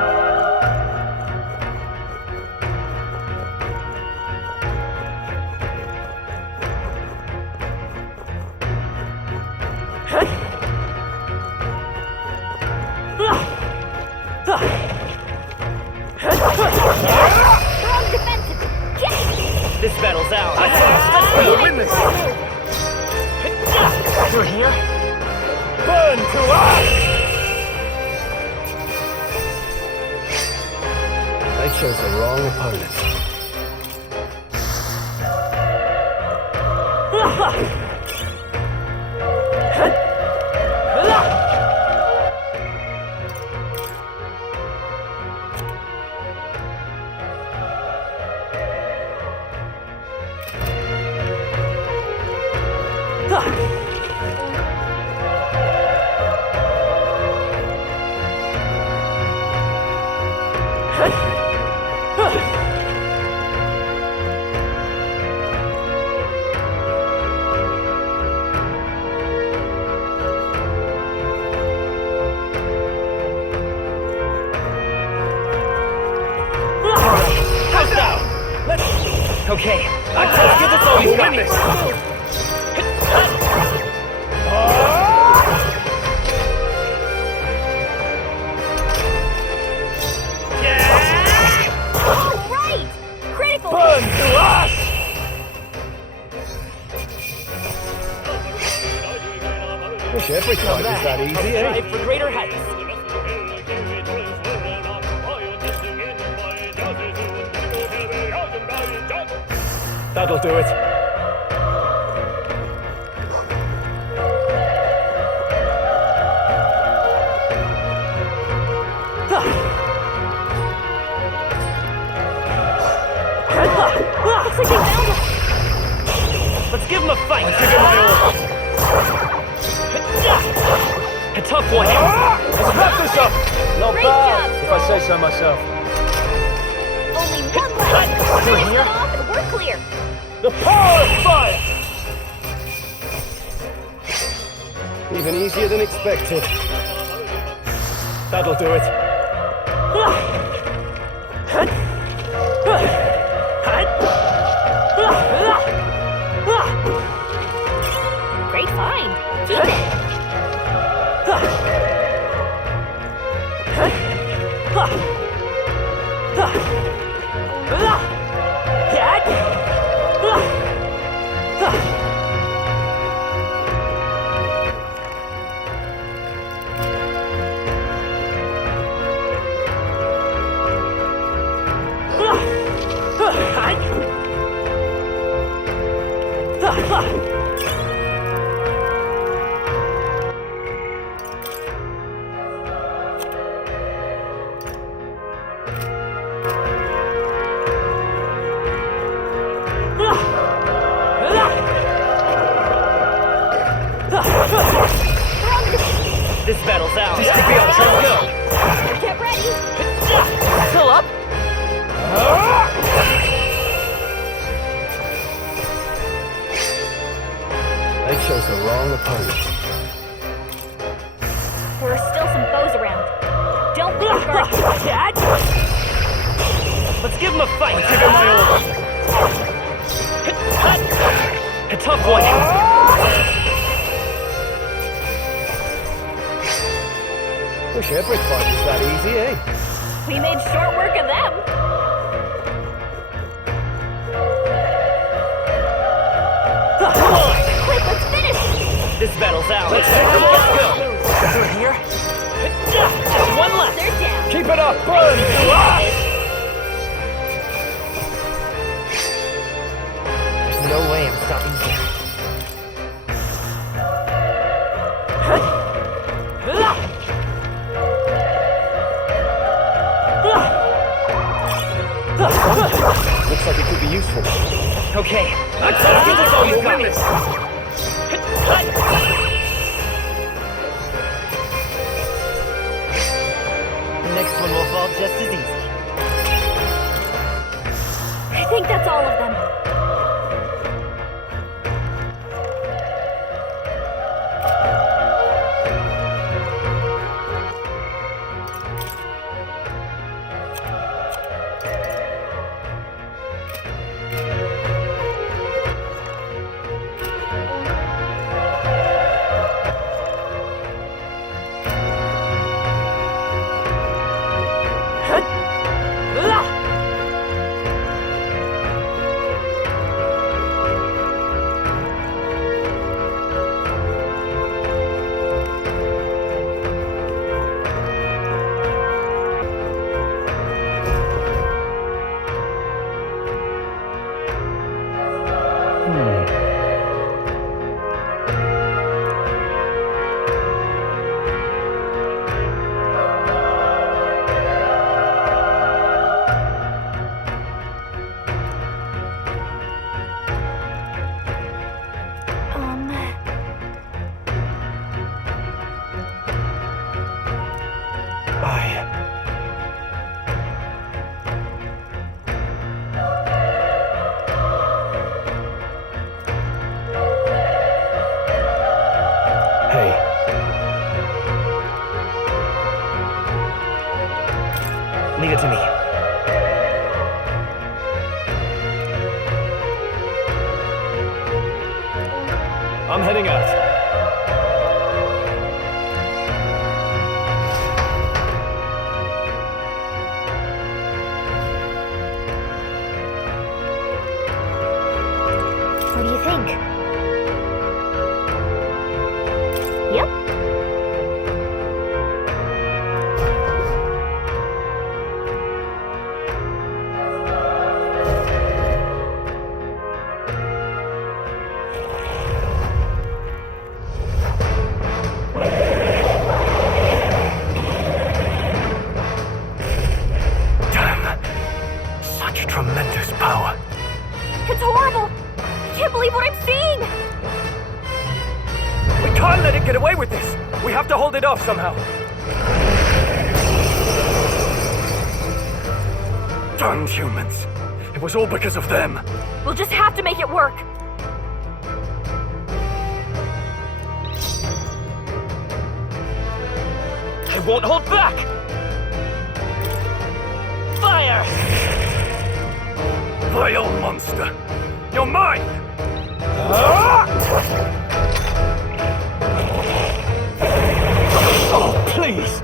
battle's out. You're here? Burn to us! I chose the wrong opponent. Okay, let's give this all you got. Alright! Critical! Burn to us! Wish every fight was that easy, eh? Strive for greater heights. That'll do it. Looks like they found us! Let's give him a fight. Let's give him my all. A tough one. Let's wrap this up. Not Great bad, job, if I say so myself. Only one left! Finish them off and we're clear! The power of fire! Even easier than expected. That'll do it. Great find! Keep it! This battle's out. This could be our turn. Go. Get ready! Still up? I chose the wrong opponent. There are still some foes around. Don't lose guard. Dad? Let's give him a fight. Let's give him my all. A tough one. Wish every fight was that easy, eh? We made short work of them. Come on. Quick, let's finish! This battle's out. Let's take them all. Let's go. Through here. Just one left. They're down. Keep it up, burn! There's no way I'm stopping here. Looks like it could be useful. Okay, let's give this all you got. The next one will fall just as easy. I think that's all of them. me. I'm heading out. What do you think? Yep. Such tremendous power. It's horrible! I can't believe what I'm seeing! We can't let it get away with this! We have to hold it off somehow. Darn humans. It was all because of them. We'll just have to make it work. I won't hold back! Fire! Vile monster! You're mine! Oh, please!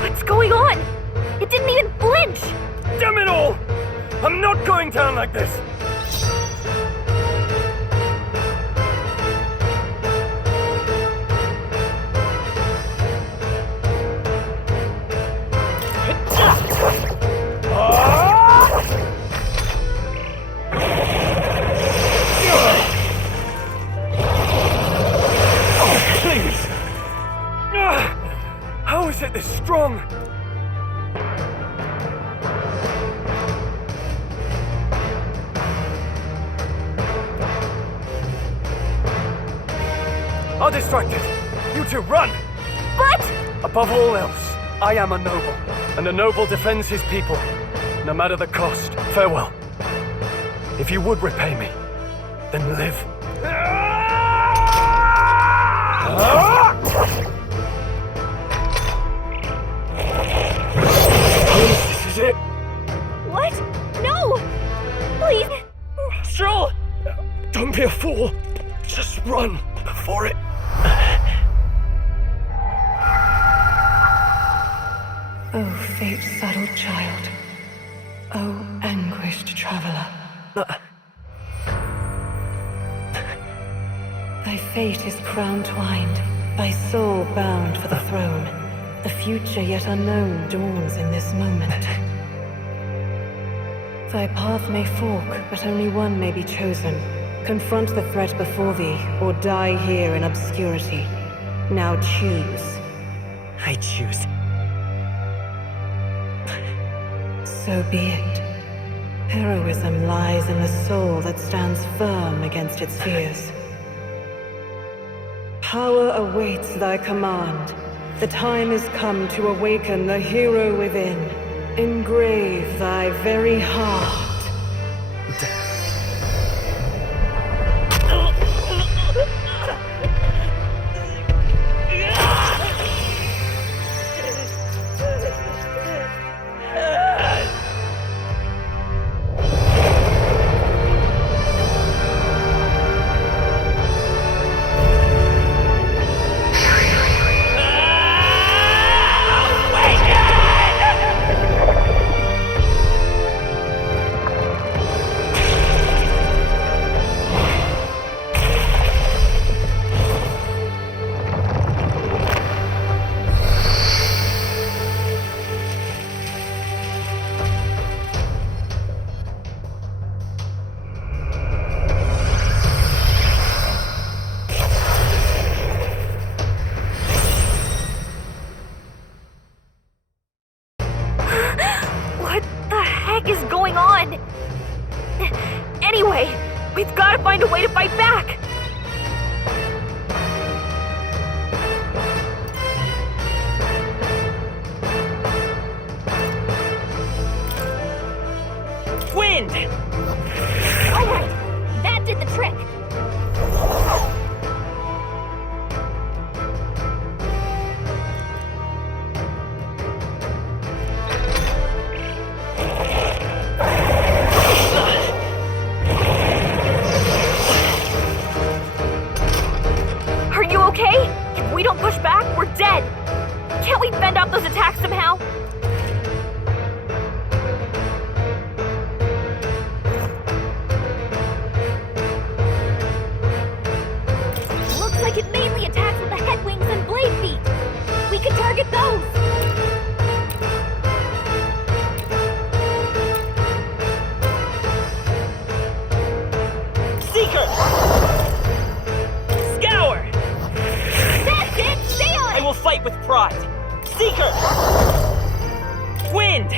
What's going on? It didn't even flinch! Damn it all! I'm not going down like this! How is it this strong? I'll distract it. You two run! But... Above all else, I am a noble, and a noble defends his people, no matter the cost. Farewell. If you would repay me, then live. This is it. What? No! Please! Stroll! Don't be a fool. Just run for it. O fate-saddled child. O anguished traveler. Thy fate is crown-twined, thy soul bound for the throne. The future yet unknown dawns in this moment. Thy path may fork, but only one may be chosen. Confront the threat before thee, or die here in obscurity. Now choose. I choose. So be it. Heroism lies in the soul that stands firm against its fears. Power awaits thy command. The time is come to awaken the hero within. Engrave thy very heart. Anyway, we've got to find a way to fight back! Wind! Alright, that did the trick! attack somehow? Looks like it mainly attacks with the head wings and blade feet. We can target those. Seeker! Scour! That's it! Stay on I it! will fight with pride. Seeker! Wind!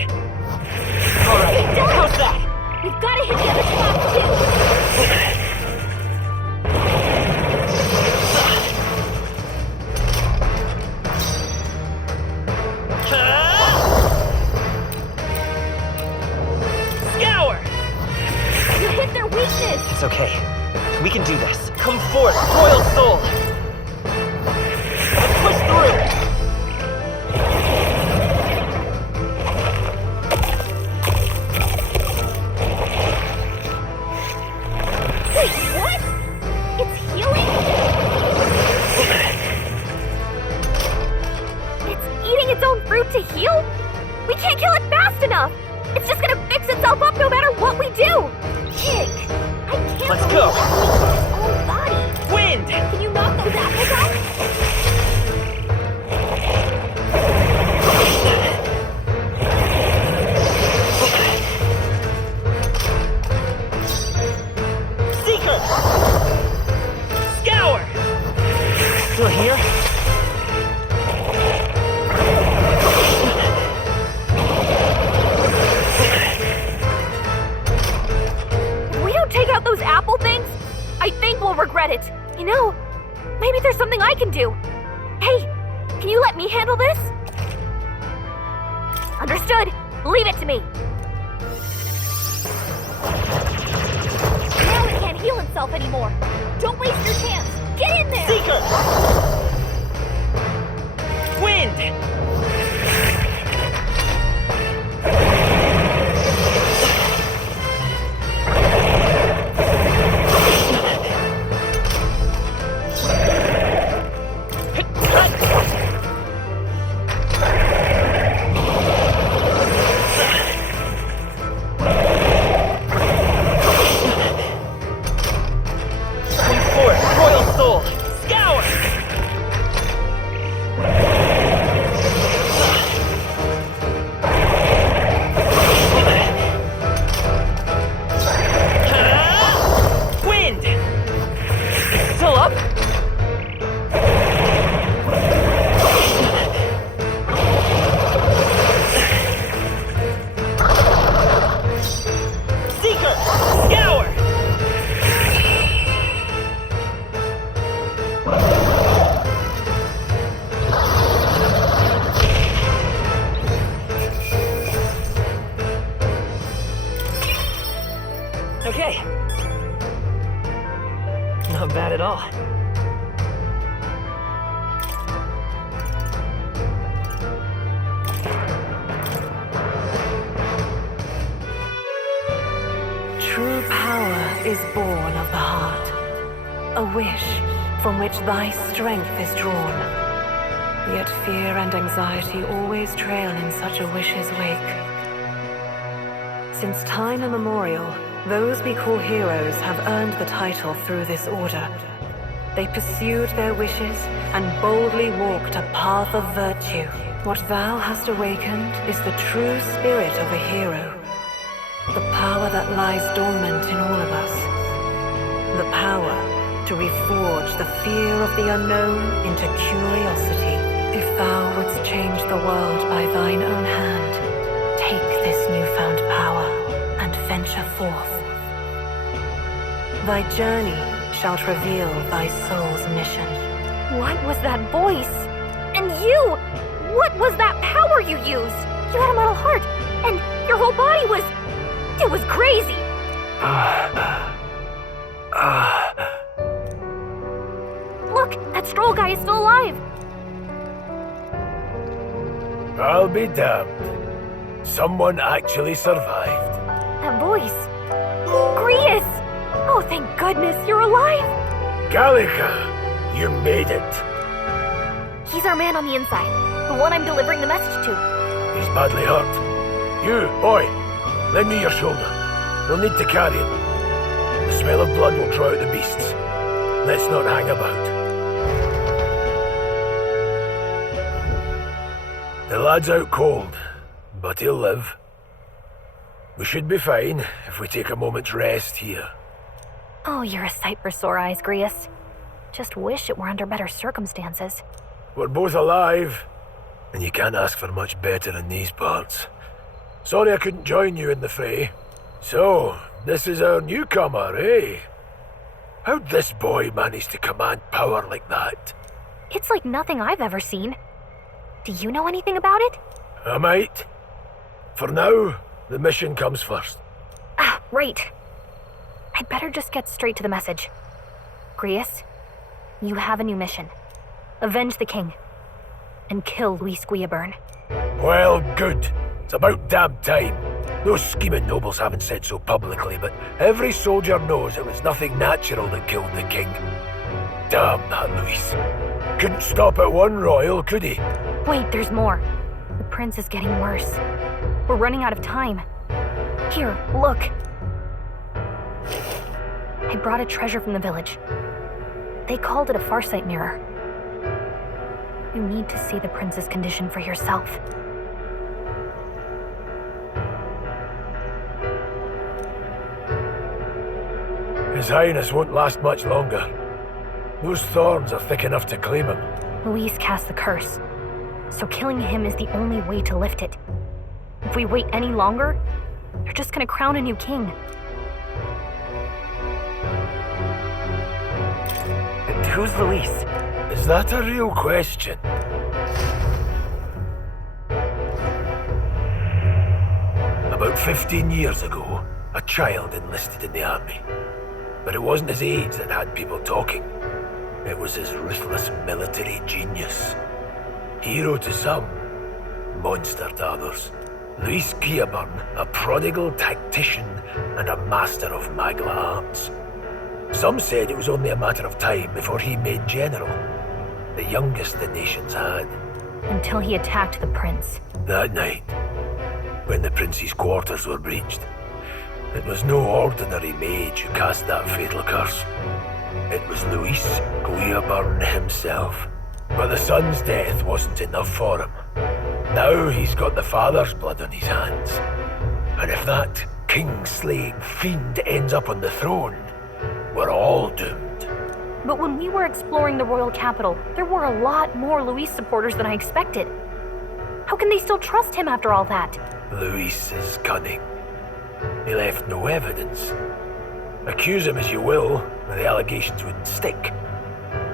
Alright, how's that? We've got to hit the other spots too. Scour! You hit their weakness. It's okay. We can do this. Come forth, Royal Soul! Let's push through! Wait, what? It's healing? It's eating its own fruit to heal? We can't kill it fast enough! It's just gonna fix itself up no matter what we do! Jig! I can't Let's believe go. it's eating its own body! Wind! Can you knock those apples out? Seeker! Scour! Still here? If we don't take out those apple things, I think we'll regret it. You know, maybe there's something I can do. Hey, can you let me handle this? Understood. Leave it to me. Now it can't heal itself anymore. Don't waste your chance. Get in there! Seeker! Wind! Come forth, Royal Soul! Scour! Wind! Still up? Seeker! Scour! Okay. Not bad at all. True power is born of the heart, a wish from which thy strength is drawn. Yet fear and anxiety always trail in such a wish's wake. Since time immemorial, those we call heroes have earned the title through this order. They pursued their wishes and boldly walked a path of virtue. What thou hast awakened is the true spirit of a hero. The power that lies dormant in all of us. The power to reforge the fear of the unknown into curiosity. If thou wouldst change the world by thine own hand, take this newfound power and venture forth. Thy journey shalt reveal thy soul's mission. What was that voice? And you! What was that power you used? You had a metal heart, and your whole body was... It was crazy! Look, that Stroll guy is still alive! I'll be damned. Someone actually survived. That voice... Grius! Oh, thank goodness, you're alive! Gallica, you made it. He's our man on the inside. The one I'm delivering the message to. He's badly hurt. You, boy, lend me your shoulder. We'll need to carry him. The smell of blood will draw out the beasts. Let's not hang about. The lad's out cold, but he'll live. We should be fine if we take a moment's rest here. Oh, you're a sight for sore eyes, Grius. Just wish it were under better circumstances. We're both alive, and you can't ask for much better in these parts. Sorry I couldn't join you in the fray. So, this is our newcomer, eh? How'd this boy manage to command power like that? It's like nothing I've ever seen. Do you know anything about it? I might. For now, the mission comes first. Ah, right. I'd better just get straight to the message. Grius, you have a new mission. Avenge the king. And kill Luis Guillaburn. Well, good. It's about damn time. Those scheming nobles haven't said so publicly, but every soldier knows it was nothing natural that killed the king. Damn that Luis. Couldn't stop at one royal, could he? Wait, there's more. The prince is getting worse. We're running out of time. Here, look. I brought a treasure from the village. They called it a farsight mirror. You need to see the prince's condition for yourself. His Highness won't last much longer. Those thorns are thick enough to claim him. Luis cast the curse, so killing him is the only way to lift it. If we wait any longer, they're just gonna crown a new king. Who's Luis? Is that a real question? About 15 years ago, a child enlisted in the army. But it wasn't his age that had people talking. It was his ruthless military genius. Hero to some, monster to others. Luis Guillaburn, a prodigal tactician and a master of magla arts. Some said it was only a matter of time before he made general, the youngest the nations had. Until he attacked the prince. That night, when the prince's quarters were breached, it was no ordinary mage who cast that fatal curse. It was Luis Guillaburn himself. But the son's death wasn't enough for him. Now he's got the father's blood on his hands. And if that king-slaying fiend ends up on the throne, we're all doomed. But when we were exploring the royal capital, there were a lot more Luis supporters than I expected. How can they still trust him after all that? Luis is cunning. He left no evidence. Accuse him as you will, the allegations wouldn't stick.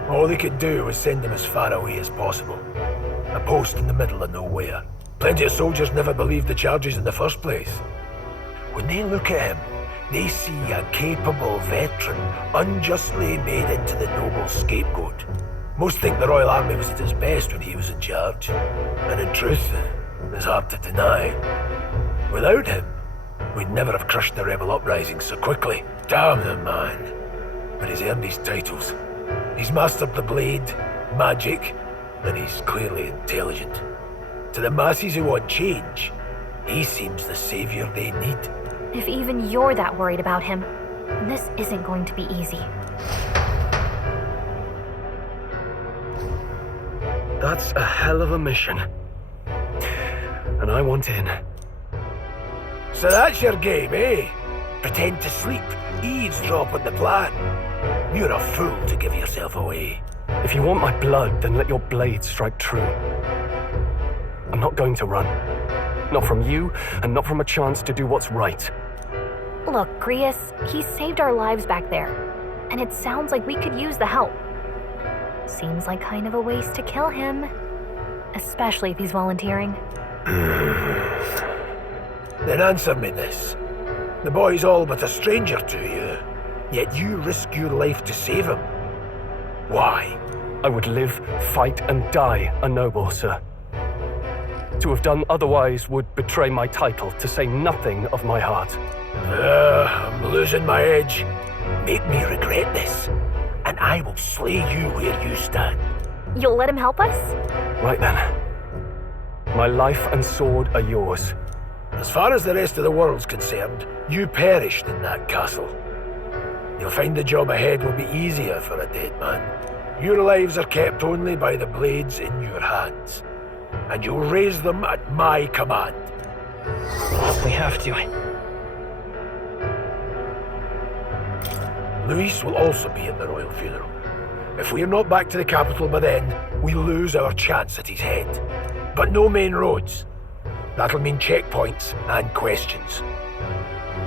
All they could do was send him as far away as possible. A post in the middle of nowhere. Plenty of soldiers never believed the charges in the first place. When they look at him, they see a capable veteran unjustly made into the noble scapegoat. Most think the Royal Army was at its best when he was in charge. And in truth, it's hard to deny. Without him, we'd never have crushed the rebel uprising so quickly. Damn the man. But he's earned his titles. He's mastered the blade, magic, and he's clearly intelligent. To the masses who want change, he seems the savior they need. If even you're that worried about him, this isn't going to be easy. That's a hell of a mission. And I want in. So that's your game, eh? Pretend to sleep, eavesdrop on the plan. You're a fool to give yourself away. If you want my blood, then let your blade strike true. I'm not going to run. Not from you, and not from a chance to do what's right. Look, Grius, he saved our lives back there. And it sounds like we could use the help. Seems like kind of a waste to kill him. Especially if he's volunteering. Then answer me this. The boy's all but a stranger to you, yet you risk your life to save him. Why? I would live, fight, and die a noble, sir. To have done otherwise would betray my title, to say nothing of my heart. I'm losing my edge. Make me regret this, and I will slay you where you stand. You'll let him help us? Right then. My life and sword are yours. As far as the rest of the world's concerned, you perished in that castle. You'll find the job ahead will be easier for a dead man. Your lives are kept only by the blades in your hands, and you'll raise them at my command. We have to. Luis will also be at the royal funeral. If we're not back to the capital by then, we lose our chance at his head. But no main roads. That'll mean checkpoints and questions.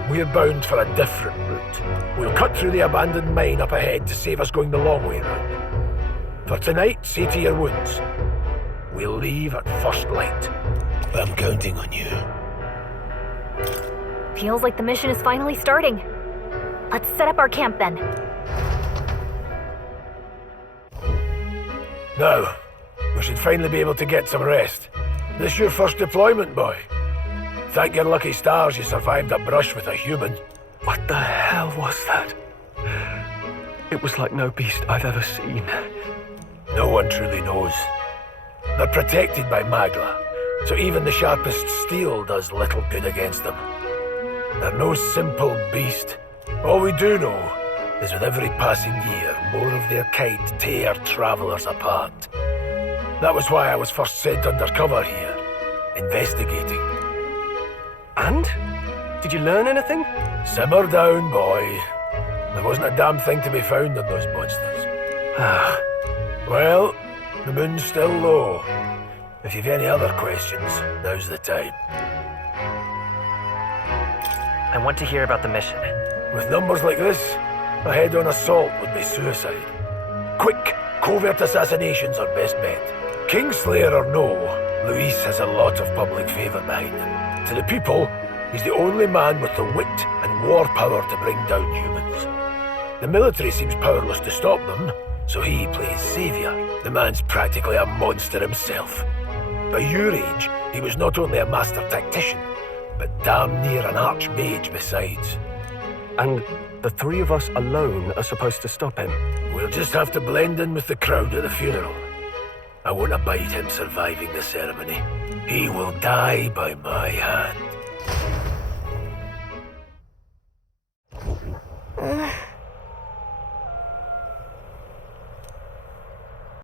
We're bound for a different route. We'll cut through the abandoned mine up ahead to save us going the long way round. For tonight, see to your wounds. We'll leave at first light. I'm counting on you. Feels like the mission is finally starting. Let's set up our camp then. Now, we should finally be able to get some rest. This your first deployment, boy. Thank your lucky stars you survived a brush with a human. What the hell was that? It was like no beast I've ever seen. No one truly knows. They're protected by Magla, so even the sharpest steel does little good against them. They're no simple beast. All we do know is with every passing year, more of their kind tear travelers apart. That was why I was first sent undercover here, investigating. And? Did you learn anything? Simmer down, boy. There wasn't a damn thing to be found on those monsters. Well, the moon's still low. If you've any other questions, now's the time. I want to hear about the mission. With numbers like this, a head-on assault would be suicide. Quick, covert assassinations are best bet. Kingslayer or no, Luis has a lot of public favour behind him. To the people, he's the only man with the wit and war power to bring down humans. The military seems powerless to stop them, so he plays saviour. The man's practically a monster himself. By your age, he was not only a master tactician, but damn near an archmage besides. And the three of us alone are supposed to stop him? We'll just have to blend in with the crowd at the funeral. I won't abide him surviving the ceremony. He will die by my hand.